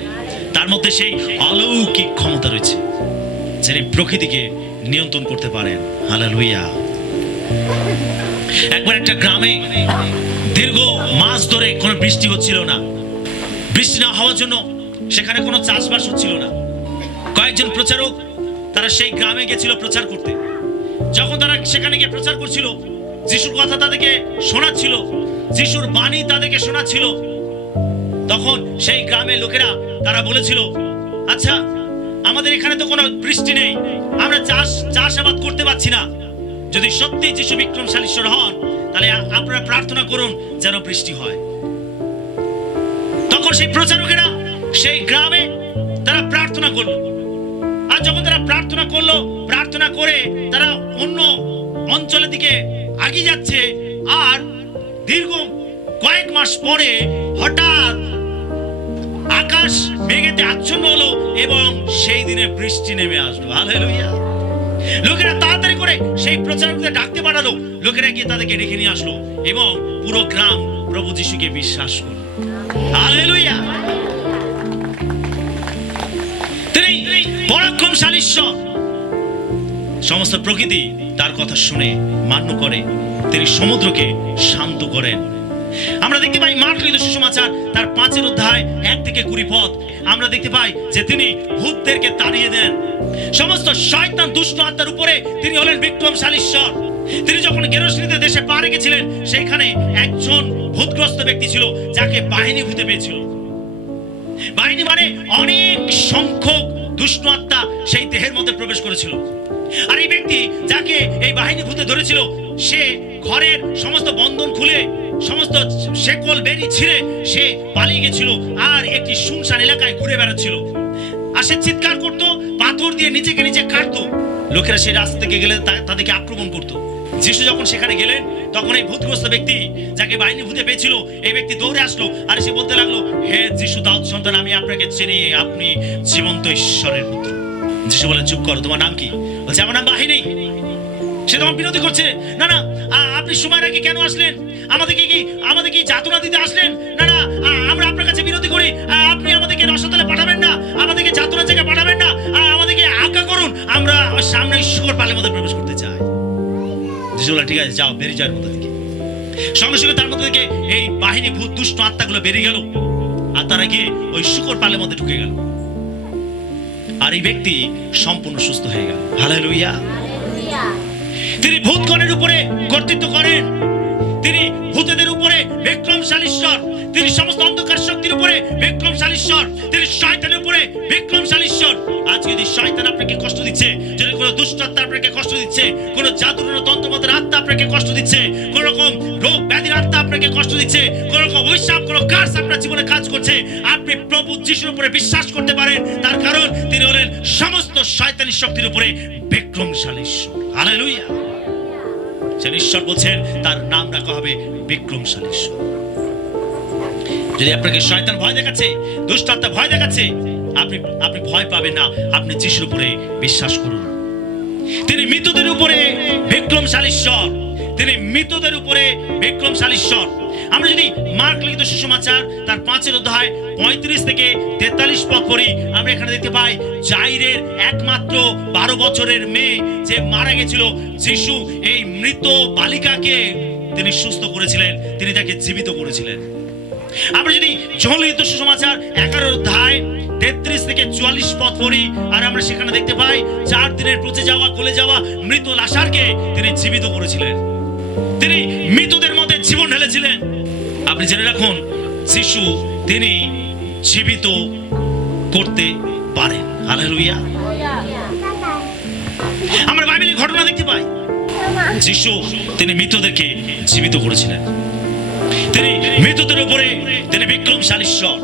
তার মধ্যে সেই অলৌকিক ক্ষমতা রয়েছে, যিনি প্রকৃতিকে নিয়ন্ত্রণ করতে পারেন। হালেলুয়া! একবার একটা গ্রামে দীর্ঘ মাস ধরে কোনো বৃষ্টি হচ্ছিল না। বৃষ্টি না হওয়ার জন্য সেখানে কোনো চাষবাস হচ্ছিল না। কয়েকজন প্রচারক তারা সেই গ্রামে গেছিল প্রচার করতে। যখন তারা সেখানে গিয়ে প্রচার করছিল, যিশুর কথা তাদেরকে শোনাচ্ছিল, যিশুর বাণী তাদেরকে শোনাচ্ছিল, তখন সেই গ্রামের লোকেরা তারা বলেছিল, আচ্ছা আমাদের এখানে তো কোনো বৃষ্টি নেই, আমরা চাষাবাদ করতে পারছি না। যদি সত্যি যিশু বিক্রমশালী ঈশ্বর হন, তাহলে আপনারা প্রার্থনা করুন যেন বৃষ্টি হয়। তখন সেই প্রচারকেরা সেই গ্রামে তারা প্রার্থনা করলো। আর যখন তারা প্রার্থনা করলো, প্রার্থনা করে তারা অন্য অঞ্চলের দিকে এগিয়ে যাচ্ছে। আর দীর্ঘ কয়েক মাস পরে হঠাৎ আকাশ মেঘেতে আচ্ছন্ন হলো এবং সেই দিনে বৃষ্টি নেমে আসলো। হালেলুয়া! লোকেরা তাড়াতাড়ি করে সেই প্রচারকদের ডাকতে পাঠালো। লোকেরা গিয়ে তাদেরকে ডেকে নিয়ে আসলো এবং পুরো গ্রাম প্রভু যিশুকে বিশ্বাস করলো। হালেলুয়া! তিনি পরাক্রমশালী ঈশ্বর। সমস্ত প্রকৃতি তার কথা শুনে মান্য করে। তিনি সমুদ্রকে শান্ত করেন। আমরা দেখতে পাই মার্ক লিখিত সুসমাচার তার 5 অধ্যায় 1 থেকে 20 পদ। আমরা দেখতে পাই যে তিনি ভূতদেরকে তাড়িয়ে দেন। সমস্ত শয়তান দুষ্ট আত্মার উপরে তিনি হলেন বিক্রমশালী ঈশ্বর। তিনি যখন গেরসেনীতে দেশে পা রেখেছিলেন, সেখানে একজন ভূতগ্রস্ত ব্যক্তি ছিল যাকে বাহিনী ভূতে পেয়েছিল। বাহিনী মানে অনেক সংখ্যক দুষ্ট আত্মা সেই দেহের মধ্যে প্রবেশ করেছিল। আর এই ব্যক্তি যাকে এই বাহিনী ভূতে ধরেছিল, সে ঘরের সমস্ত বন্ধন খুলে, সমস্ত শেকল বেরি ছিঁড়ে সে পালিয়ে গেছিল আর একটি শুনশান এলাকায় ঘুরে বেড়াচ্ছিল। আর সে চিৎকার করতো, পাথর দিয়ে নিজেকে নিজে কাটতো। লোকেরা সেই রাস্তা থেকে গেলে তাদেরকে আক্রমণ করতো। যিশু যখন সেখানে গেলেন, তখন এই ভূতগ্রস্ত ব্যক্তি যাকে বাহিনী ভূতে পেয়েছিল, এই ব্যক্তি দৌড়ে আসলো আর সে বলতে লাগলো, হে যিশু দাউদ সন্তান, আমি আপনাকে চিনি, আপনি জীবন্ত ঈশ্বরের পুত্র। যিশু বলে, চুপ করো, তোমার নাম কি? বলছে, আমার নাম বাহিনী। সে তখন বিরোধী করছে, না না, আপনি সময়ের আগে কেন আসলেন? আমাদেরকে কি যাতনা দিতে আসলেন? না না, আমরা আপনার কাছে বিরোধী করি। আপনি আমাদেরকে রসতলে পাঠাবেন না, আমাদেরকে যাতনা জায়গায় পাঠাবেন না, আমাদেরকে আজ্ঞা করুন, আমরা সামনে শুকর পালের মধ্যে প্রবেশ করতে চাই। যিশু বলে, ঠিক আছে, যাও, বেরিয়ে যাওয়ার মধ্যে থেকে। সঙ্গে সঙ্গে তার মধ্যে থেকে এই বাহিনী ভূত দুষ্ট আত্মাগুলো বেরিয়ে গেল আর তারা গিয়ে ওই শুকর পালের মধ্যে ঢুকে গেল। আর এই ব্যক্তি সম্পূর্ণ সুস্থ হয়ে গেল। হালেলুয়া! যিশু বলে, চুপ করো, তোমার নাম কি? বলছে, আমার নাম বাহিনী। সে তখন বিরোধী করছে, না না, আপনি সময়ের আগে কেন আসলেন? আমাদেরকে কি যাতনা দিতে আসলেন? না না, আমরা আপনার কাছে বিরোধী করি। আপনি আমাদেরকে রসতলে পাঠাবেন না, আমাদেরকে যাতনা জায়গায় পাঠাবেন না, আমরা সামনে শুকর পালের মধ্যে প্রবেশ করতে চাই। যিশু বলে, ঠিক আছে, যাও, বেরিয়ে যাওয়ার মধ্যে থেকে। সঙ্গে সঙ্গে তার মধ্যে থেকে এই বাহিনী ভূত দুষ্ট আত্মাগুলো বেরিয়ে গেল আর তারা গিয়ে ওই শুকর পালের মধ্যে ঢুকে গেল। আর এই ব্যক্তি সম্পূর্ণ সুস্থ হয়ে গেল। হালেলুয়া! তিনি ভূতগণের উপরে কর্তৃত্ব করেন। তিনি ভূতেদের উপরে বিক্রমশালী ঈশ্বর। তিনি সমস্ত অন্ধকার শক্তির উপরে বিক্রমশালী ঈশ্বর। তিনি শয়তানের উপরে বিক্রমশালী ঈশ্বর। আজকে যদি শয়তান আপনাকে কষ্ট দিচ্ছে, যদি কোনো দুষ্ট আত্মা আপনাকে কষ্ট দিচ্ছে, কোনো জাদুর তন্ত্রমন্ত্রের আত্মা আপনাকে কষ্ট দিচ্ছে, কোন রকম রোগ ব্যাধির আত্মা আপনাকে কষ্ট দিচ্ছে, কোন রকম অভিশাপ, কোন কার্স আপনার জীবনে কাজ করছে, আপনি প্রভু যিশুর উপরে বিশ্বাস করতে পারেন। তার কারণ তিনি হলেন সমস্ত শয়তানি শক্তির উপরে বিক্রমশালী ঈশ্বর। হালেলুয়া। সেই ঈশ্বর বলছেন তার নাম রাখা হবে বিক্রমশালী ঈশ্বর। যদি আপনাকে শয়তান ভয় দেখাচ্ছে, দুষ্ট আত্মা ভয় দেখাচ্ছে, আপনি ভয় পাবেন না। আপনি যিশুর উপরে বিশ্বাস করুন। তিনি মৃতদের উপরে বিক্রমশালী ঈশ্বর। তিনি মৃতদের উপরে বিক্রমশালী ঈশ্বর। আমরা যদি মার্ক লিখিত সুসমাচার তার 5 অধ্যায় 35 থেকে 43 পদ পড়ি, আমরা এখানে দেখতে পাই জাইরের একমাত্র 12 বছরের মেয়ে যে মারা গেছিল, যিশু এই মৃত বালিকাকে তিনি সুস্থ করেছিলেন, তিনি তাকে জীবিত করেছিলেন। আমরা যদি যোহন লিখিত সুসমাচার 11 অধ্যায় 33 থেকে 44 পদ পড়ি, আর আমরা সেখানে দেখতে পাই 4 দিনের পচে যাওয়া গলে যাওয়া মৃত লাশারকে তিনি জীবিত করেছিলেন। তিনি মৃতদের মধ্যে জীবন ঢেলেছিলেন। আপনি জেনে রাখুন, যিশু তিনি জীবিত করতে পারেন। হালেলুয়া। আমরা বাইবেলের ঘটনা দেখতে পাই, যিশু তিনি মৃতদেরকে জীবিত করেছিলেন। তিনি মৃতদের উপরে তিনি বিক্রমশালী ঈশ্বর।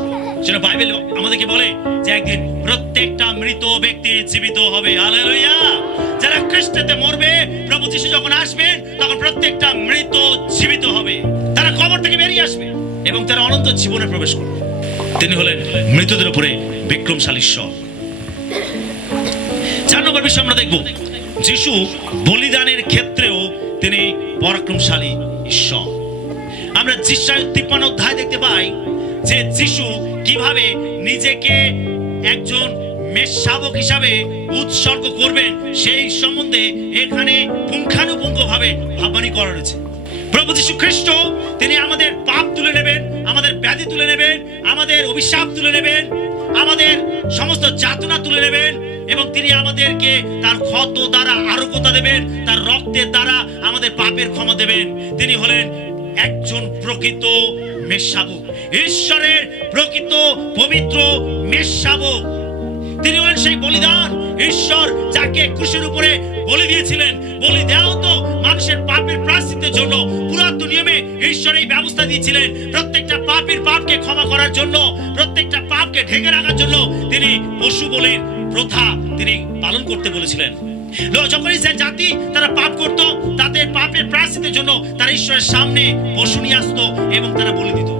যেন বাইবেল আমাদেরকে বলে যে একদিন প্রত্যেকটা মৃত ব্যক্তি জীবিত হবে। হালেলুয়া। যারা খ্রিস্টতে মরবে, প্রভু যিশু যখন আসবেন তখন প্রত্যেকটা মৃত জীবিত হবে। তারা কবর থেকে বেরিয়ে আসবে এবং তারা অনন্ত জীবনে প্রবেশ করবে। তিনি হলেন মৃতদের উপরে বিক্রমশালী ঈশ্বর। 4 নম্বর বিষয় আমরা দেখব, যিশু বলিদানের ক্ষেত্রেও তিনি পরাক্রমশালী ঈশ্বর। আমরা যিশায় 53 অধ্যায় দেখতে পাই যে যিশু কিভাবে নিজেকে একজন মেষশাবক হিসাবে উৎসর্গ করবেন সেই সম্বন্ধে এখানে পুঙ্খানুপুঙ্খভাবে ভাববানি করা রয়েছে। প্রভু যীশু খ্রিস্ট তিনি আমাদের পাপ তুলে নেবেন, আমাদের ব্যাধি তুলে নেবেন, আমাদের অভিশাপ তুলে নেবেন, আমাদের সমস্ত যাতনা তুলে নেবেন এবং তিনি আমাদেরকে তার ক্ষত দ্বারা আরোগ্যতা দেবেন, তার রক্তের দ্বারা আমাদের পাপের ক্ষমা দেবেন। তিনি হলেন একজন প্রকৃত মেষশাবক, ঈশ্বরের প্রকৃত পবিত্র মেষশাবক। তিনি হলেন সেই বলিদান, ঈশ্বর যাকে ক্রুশের উপরে বলি দিয়েছিলেন। বলি দেওয়া হতো মানুষের পাপের প্রায়শ্চিত্তের জন্য। পুরাতন নিয়মে ঈশ্বর এই ব্যবস্থা দিয়েছিলেন প্রত্যেকটা পাপকে ক্ষমা করার জন্য, প্রত্যেকটা পাপকে ঢেকে রাখার জন্য তিনি পশু বলির প্রথা তিনি পালন করতে বলেছিলেন। যখন ইসরায়েল জাতি তারা পাপ করত, তাদের পাপের প্রায়শ্চিত্তের জন্য তারা ঈশ্বরের সামনে পশু নিয়ে আসতো এবং তারা বলি দিত।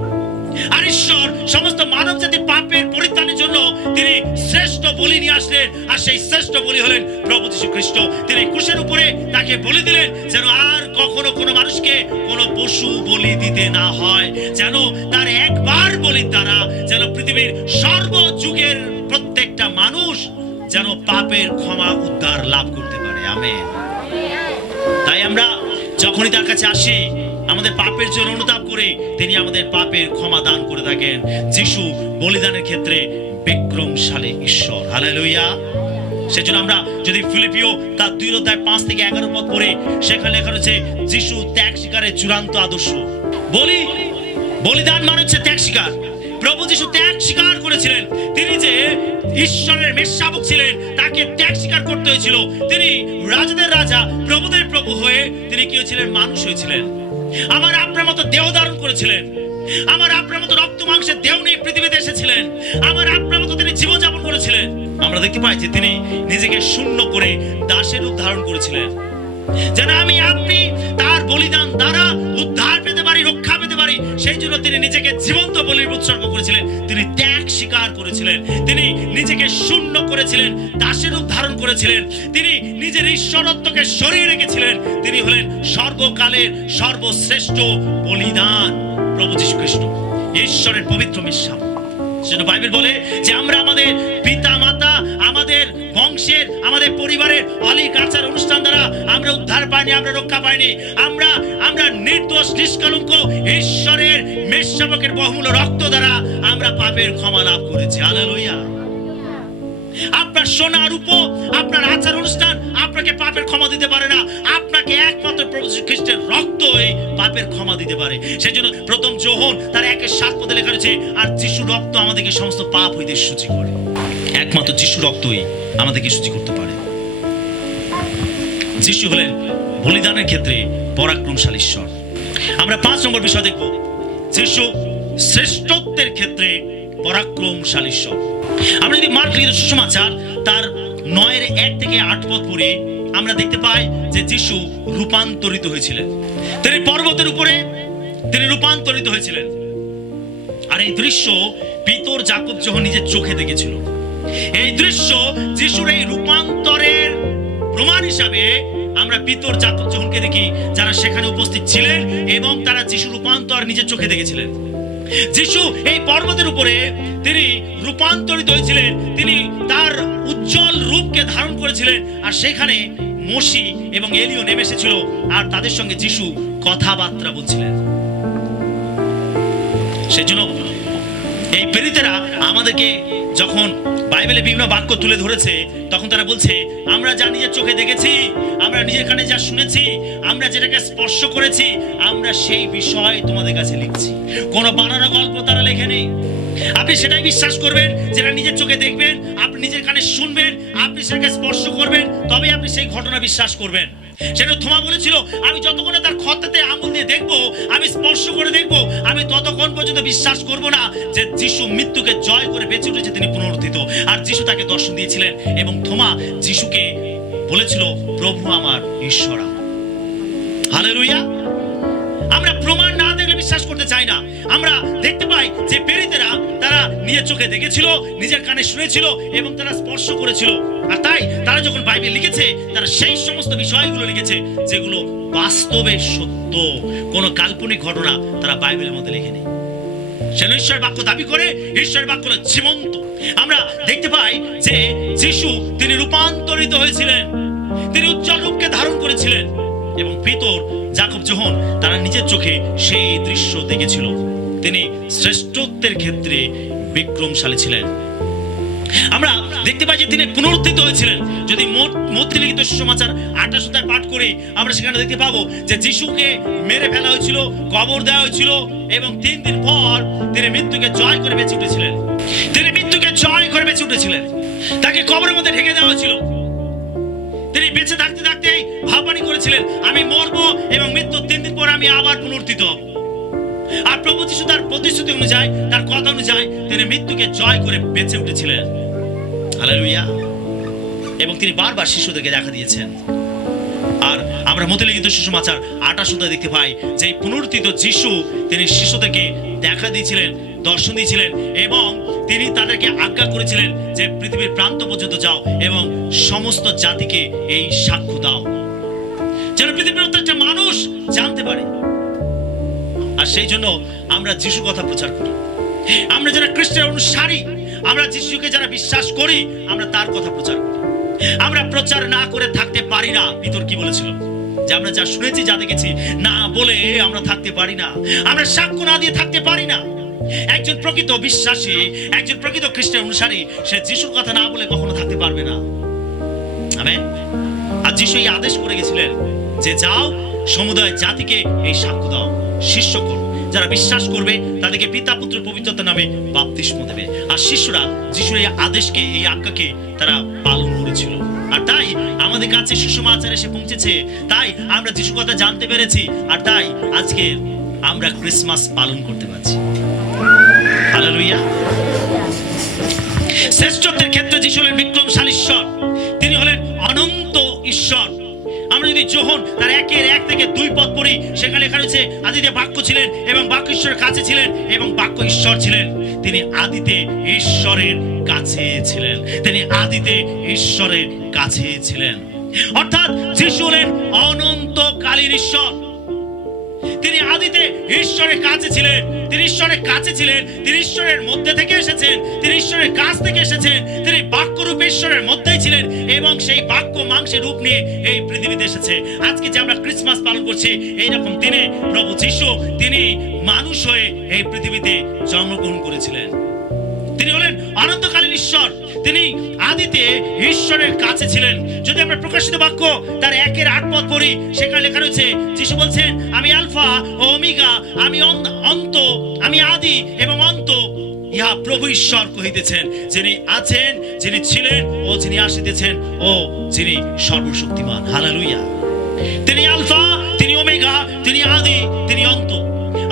আর ঈশ্বর সমস্ত মানব জাতির পাপের পরিত্রাণের জন্য তিনি শ্রেষ্ঠ বলি নিয়ে আসলেন, আর সেই শ্রেষ্ঠ বলি হলেন প্রভু যীশু খ্রিস্ট। তিনি ক্রুশের উপরে তাকে বলি দিলেন যেন আর কখনো কোনো মানুষকে কোনো পশু বলি দিতে না হয়, যেন তার একবার বলির দ্বারা যেন পৃথিবীর সর্বযুগের প্রত্যেকটা মানুষ যেন পাপের ক্ষমা উদ্ধার লাভ করতে পারে। আমেন। তাই আমরা যখনই তার কাছে আসি, আমাদের পাপের জন্য অনুতাপ করে তিনি আমাদের পাপের ক্ষমা দান করে থাকেন। যিশু বলিদানের ক্ষেত্রে বিক্রমশালী ঈশ্বর। হালেলুয়া। সেজন্য আমরা যদি ফিলিপিও তার 2 অধ্যায় 5 থেকে 11 পদ পড়ে, সেখানে লেখা রয়েছে যিশু ত্যাগ স্বীকারের চূড়ান্ত আদর্শ। বলিদান মানে হচ্ছে ত্যাগ স্বীকার। প্রভু যিশু ত্যাগ স্বীকার করেছিলেন। তিনি যে ঈশ্বরের মেষশাবক ছিলেন, তাকে ত্যাগ স্বীকার করতে হয়েছিল। তিনি রাজাদের রাজা, প্রভুদের প্রভু হয়ে তিনি কি হয়েছিলেন? মানুষ হয়েছিলেন। আমার আপনার মতো দেহ ধারণ করেছিলেন। আমার আপনার মতো রক্ত মাংসের দেহ নিয়ে পৃথিবীতে এসেছিলেন। আমার আপনার মতো তিনি জীবনযাপন করেছিলেন। আমরা দেখতে পাই যে তিনি নিজেকে শূন্য করে দাসের রূপ ধারণ করেছিলেন, যেন আমি আপনি তার বলিদান দ্বারা উদ্ধার পেতে পারি, রক্ষা পেতে পারি। সেই জন্য তিনি নিজেকে জীবন্ত বলির উৎসর্গ করেছিলেন। তিনি ত্যাগ স্বীকার করেছিলেন। তিনি নিজেকে শূন্য করেছিলেন, দাসের রূপ ধারণ করেছিলেন। তিনি নিজের ঈশ্বরত্বকে সরিয়ে রেখেছিলেন। তিনি হলেন সর্বকালের সর্বশ্রেষ্ঠ বলিদান, প্রভু যীশু খ্রিস্ট, ঈশ্বরের পবিত্র মেষশাবক। সেজন্য বাইবেল বলে যে আমরা আমাদের পিতা মাতা, আমাদের বংশের, আমাদের পরিবারের অলিক আচার অনুষ্ঠান দ্বারা আমরা উদ্ধার পাইনি, আমরা রক্ষা পাইনি। আমরা নির্দোষ নিষ্কলঙ্ক ঈশ্বরের মেষশাবকের বহুমূল্য রক্ত দ্বারা আমরা পাপের ক্ষমা লাভ করেছি। হালেলুয়া। আপনার সোনা রূপ, আপনার আচার অনুষ্ঠান আপনাকে পাপের ক্ষমা দিতে পারে না। আপনাকে একমাত্র প্রভু যীশু খ্রিস্টের রক্ত এই পাপের ক্ষমা দিতে পারে। সেজন্য প্রথম যোহন তার 1:7 লেখা রয়েছে, আর যিশু রক্ত আমাদেরকে সমস্ত পাপ হইতে শুচি করে। একমাত্র যিশু রক্তই আমাদেরকে শুচি করতে পারে। যিশু হলেন বলিদানের ক্ষেত্রে পরাক্রমশালী ঈশ্বর। আমরা 5 নম্বর বিষয় দেখব, যিশু শ্রেষ্ঠত্বের ক্ষেত্রে পরাক্রমশালী ঈশ্বর। আমরা যদি মার্ক লিখিত সুসমাচার তার 9:1-8 পদ পড়ি, আমরা দেখতে পাই যে যিশু রূপান্তরিত হয়েছিলেন। তিনি পর্বতের উপরে তিনি রূপান্তরিত হয়েছিলেন। আর এই দৃশ্য পিতর যাকব যখন নিজের চোখে দেখেছিল, এই দৃশ্য যিশুর এই রূপান্তরের প্রমাণ হিসাবে আমরা পিতর যাকব যখনকে দেখি, যারা সেখানে উপস্থিত ছিলেন এবং তারা যিশু রূপান্তর নিজের চোখে দেখেছিলেন। যিশু এই পর্বতের উপরে তিনি রূপান্তরিত হয়েছিলেন, তিনি তার উজ্জ্বল রূপকে ধারণ করেছিলেন। আর সেখানে মোশি এবং এলিও নেমে এসেছিল, আর তাদের সঙ্গে যিশু কথাবার্তা বলছিলেন। সেজন্য এই প্রেরিতেরা আমাদেরকে যখন বাইবেলে বিভিন্ন বাক্য তুলে ধরেছে, তখন তারা বলছে, আমরা যা নিজের চোখে দেখেছি, আমরা নিজের কানে যা শুনেছি, আমরা যেটাকে স্পর্শ করেছি, আমরা সেই বিষয় তোমাদের কাছে লিখছি। কোনো বানানো গল্প তারা লেখেনি। আপনি সেটাই বিশ্বাস করবেন, যেটা নিজের চোখে দেখবেন, আপনি নিজের কানে শুনবেন, আপনি সেটাকে স্পর্শ করবেন, তবে আপনি সেই ঘটনা বিশ্বাস করবেন। সেটা থোমা বলেছিল, আমি যতক্ষণ তার ক্ষততে আঙুল দিয়ে দেখবো, আমি স্পর্শ করে দেখবো, আমি ততক্ষণ পর্যন্ত বিশ্বাস করব না যে যিশু মৃত্যুকে জয় করে বেঁচে উঠেছে, তিনি পুনরুত্থিত। আর যিশু তাকে দর্শন দিয়েছিলেন এবং থোমা যিশুকে বলেছিল, প্রভু আমার, ঈশ্বর আমার। হালেলুয়া। আমরা প্রমাণ না দেখলে বিশ্বাস করতে চাই না। আমরা দেখতে পাই যে প্রেরিতেরা তারা নিজের চোখে দেখেছিল, নিজের কানে শুনেছিল এবং তারা স্পর্শ করেছিল। আর তাই তারা যখন বাইবেল লিখেছে, তারা সেই সমস্ত বিষয়গুলো লিখেছে যেগুলো বাস্তবে সত্য, কোনো কাল্পনিক ঘটনা তারা বাইবেলের মধ্যে লেখেনি। সেন ঈশ্বরের বাক্য দাবি করে, ঈশ্বরের বাক্য হলো জীবন্ত। আমরা দেখতে পাই যে যিশু তিনি রূপান্তরিত হয়েছিলেন, তিনি উজ্জ্বল রূপকে ধারণ করেছিলেন এবং পিতর যাকব যোহন তারা নিজের চোখে সেই দৃশ্য দেখেছিল। তিনি শ্রেষ্ঠত্বের ক্ষেত্রে বিক্রমশালী ছিলেন। আমরা দেখতে পাই যে তিনি পুনরুত্থিত হয়েছিলেন। যদি মথি লিখিত সুসমাচার 28 অধ্যায় পাঠ করি, আমরা সেখানে দেখতে পাবো যে যিশুকে মেরে ফেলা হয়েছিল, কবর দেওয়া হয়েছিল এবং 3 দিন পর তিনি মৃত্যুকে জয় করে বেঁচে উঠেছিলেন। তিনি মৃত্যুকে জয় করে বেঁচে উঠেছিলেন। তাকে কবরের মধ্যে ঢেকে দেওয়া হয়েছিল। তিনি বেঁচে থাকতে থাকতেই ভাববাণী করেছিলেন, আমি মরবো এবং মৃত্যুর 3 দিন পর আমি আবার পুনরুত্থিত হব। আর প্রভু যিশু তার প্রতিশ্রুতি অনুযায়ী, তার কথা অনুযায়ী তিনি মৃত্যুকে জয় করে বেঁচে উঠেছিলেন। হালেলুয়া। এবং তিনি বারবার শিশুদেরকে দেখা দিয়েছেন। আর আমরা মথি লিখিত সুসমাচার 28 অধ্যায়ে দেখতে পাই যে পুনরুত্থিত যিশু তিনি শিশুদেরকে দেখা দিয়েছিলেন, দর্শন দিয়েছিলেন এবং তিনি তাদেরকে আজ্ঞা করেছিলেন যে পৃথিবীর প্রান্ত পর্যন্ত যাও এবং সমস্ত জাতিকে এই সাক্ষ্য দাও, যেন পৃথিবীর প্রত্যেকটা মানুষ জানতে পারে। আর সেই জন্য আমরা যিশুর কথা প্রচার করি। আমরা যারা খ্রিস্টের অনুসারী, আমরা যিশুকে যারা বিশ্বাস করি, আমরা তার কথা প্রচার করি। আমরা প্রচার না করে থাকতে পারি না। পিতর কি বলেছিল? যে আমরা যা শুনেছি, যা দেখেছি, না বলে আমরা থাকতে পারি না, আমরা সাক্ষ্য না দিয়ে থাকতে পারি না। একজন প্রকৃত বিশ্বাসী, একজন প্রকৃত খ্রিস্টের অনুসারী, সে যিশুর কথা না বলে কখনো থাকতে পারবে না। আমেন। আর যিশু এই আদেশ করে গেছিলেন যে যাও, সমুদয় জাতিকে এই সাক্ষ্য দাও, শিষ্য করো। যারা বিশ্বাস করবে তাদেরকে পিতা পুত্র পবিত্রতার নামে বাপ্তিস্ম দেবে। আর শিষ্যরা যিশুর এই আদেশকে, এই আজ্ঞাকে তারা পালন করেছিল। আর তাই আমাদের কাছে সুসমাচার এসে পৌঁছেছে, তাই আমরা যিশুর কথা জানতে পেরেছি। আর তাই আজকে আমরা ক্রিসমাস পালন করতে পারছি। হালেলুয়া। শ্রেষ্ঠত্বের ক্ষেত্রে যিশু হলেন বিক্রমশালী ঈশ্বর। তিনি হলেন অনন্ত ঈশ্বর। আমরা যদি যোহন তার 1:1-2 পদ পড়ি, সেখানে লেখা রয়েছে, আদিতে বাক্য ছিলেন এবং বাক্য ঈশ্বরের কাছে ছিলেন এবং বাক্য ঈশ্বর ছিলেন। তিনি আদিতে ঈশ্বরের কাছে ছিলেন। তিনি আদিতে ঈশ্বরের কাছে ছিলেন। অর্থাৎ যিশু হলেন অনন্তকালীন ঈশ্বর। তিনি আদিতে ঈশ্বরের কাছে ছিলেন। তিনি ঈশ্বরের কাছে ছিলেন। তিনি ঈশ্বরের মধ্যে থেকে এসেছেন। তিনি ঈশ্বরের কাছ থেকে এসেছেন। তিনি বাক্য রূপে ঈশ্বরের মধ্যেই ছিলেন এবং সেই বাক্য মাংসের রূপ নিয়ে এই পৃথিবীতে এসেছে। আজকে যে আমরা ক্রিসমাস পালন করছি, এইরকম দিনে প্রভু যিশু তিনি মানুষ হয়ে এই পৃথিবীতে জন্মগ্রহণ করেছিলেন। তিনি হলেন অনন্তকালীন ঈশ্বর। তিনি আদিতে ঈশ্বরের কাছে ছিলেন। যদি আমরা প্রকাশিত বাক্য তার 1:8 পড়ি, সেখানে লেখা রয়েছে, যিশু বলছেন, আমি আলফা ও ওমেগা, আমি অন্ত, আমি আদি এবং অন্ত। ইহা প্রভু ঈশ্বর কহিতেছেন, যিনি আছেন, যিনি ছিলেন ও যিনি আসিতেছেন ও যিনি সর্বশক্তিমান। হালেলুয়া। তিনি আলফা, তিনি ওমেগা, তিনি আদি, তিনি অন্ত।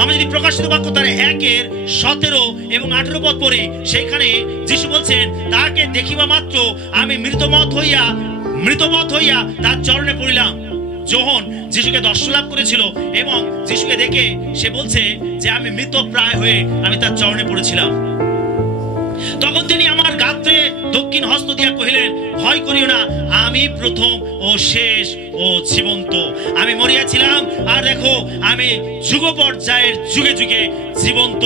আমরা যদি প্রকাশিত বাক্য তার 1:17 এবং 18 পড়ি, সেখানে যিশু বলছেন, তাকে দেখিবা মাত্র আমি মৃতমত হইয়া তার চরণে পড়িলাম। যোহন যিশুকে দর্শন লাভ করেছিল এবং যিশুকে দেখে সে বলছে যে আমি মৃত প্রায় হয়ে আমি তার চরণে পড়েছিলাম। তখন তিনি আমার গাত্রে দক্ষিণ হস্ত দিয়া কহিলেন, ভয় করিও না, আমি প্রথম ও শেষ ও জীবন্ত। আমি মরিয়াছিলাম, আর দেখো আমি যুগ পর্যায়ের যুগে যুগে জীবন্ত,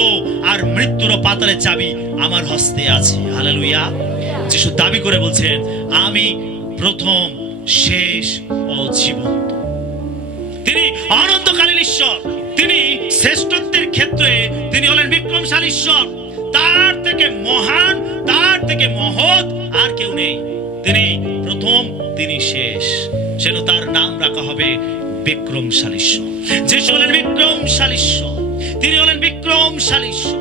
আর মৃত্যুর ও পাতালের চাবি আমার হস্তে আছে। হালেলুয়া। যিশু দাবি করে বলছেন, আমি প্রথম, শেষ ও জীবন্ত। তিনি অনন্তকালীন ঈশ্বর, তিনি শ্রেষ্ঠত্বের ক্ষেত্রে তিনি হলেন বিক্রমশালী ঈশ্বর। তার থেকে মহান, তার থেকে মহৎ আর কেউ নেই। তিনি প্রথম, তিনি শেষ, সেজন্য তার নাম রাখা হবে বিক্রমশালী ঈশ্বর। যিশু হলেন বিক্রমশালী ঈশ্বর, তিনি হলেন বিক্রমশালী ঈশ্বর।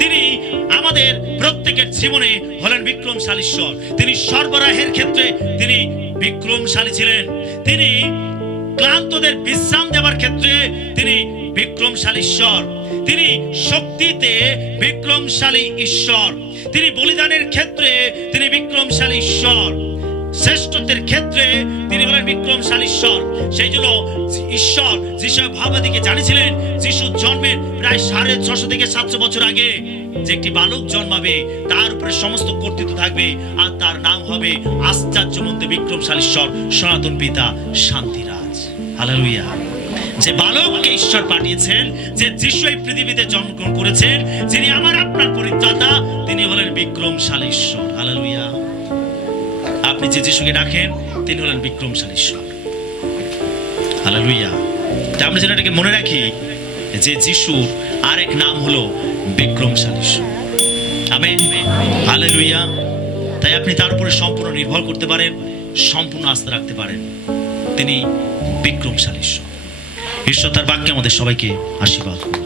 তিনি আমাদের প্রত্যেকের জীবনে হলেন বিক্রমশালী ঈশ্বর। তিনি সরবরাহের ক্ষেত্রে তিনি বিক্রমশালী ছিলেন। তিনি ক্লান্তদের বিশ্রাম দেওয়ার ক্ষেত্রে তিনি বিক্রমশালী ঈশ্বর। তিনি শক্তিতে বিক্রমশালী ঈশ্বর। তিনি বলিদানের ক্ষেত্রে তিনি বিক্রমশালী ঈশ্বর। শ্রেষ্ঠত্বের ক্ষেত্রে তিনি হলেন বিক্রমশালী ঈশ্বর। সেই জন্য ঈশ্বর যিশু ভাবাদিকে জানিয়েছিলেন, যিশুর জন্মের প্রায় 650 থেকে 700 বছর আগে, যে একটি বালক জন্মাবে, তার উপরে সমস্ত কর্তৃত্ব থাকবে, আর তার নাম হবে আশ্চর্য মধ্যে বিক্রমশালী ঈশ্বর, সনাতন পিতা, শান্তিরাজ। হালেলুয়া। যে বালককে ঈশ্বর পাঠিয়েছেন, যে যিশু এই পৃথিবীতে জন্মগ্রহণ করেছেন, যিনি আমার আপনার পরিত্রাতা, তিনি হলেন বিক্রমশালী ঈশ্বর। হালেলুয়া। আপনি যে যিশুকে ডাকেন, তিনি হলেন বিক্রমশালী ঈশ্বর। হালেলুয়া। তাই আমরা যেন এটাকে মনে রাখি যে যিশুর আরেক নাম হলো বিক্রমশালী ঈশ্বর। আমেন। হালেলুয়া। তাই আপনি তার উপরে সম্পূর্ণ নির্ভর করতে পারেন, সম্পূর্ণ আস্থা রাখতে পারেন। তিনি বিক্রমশালী ঈশ্বর। ঈশ্বর তার বাক্যে আমাদের সবাইকে আশীর্বাদ করুন।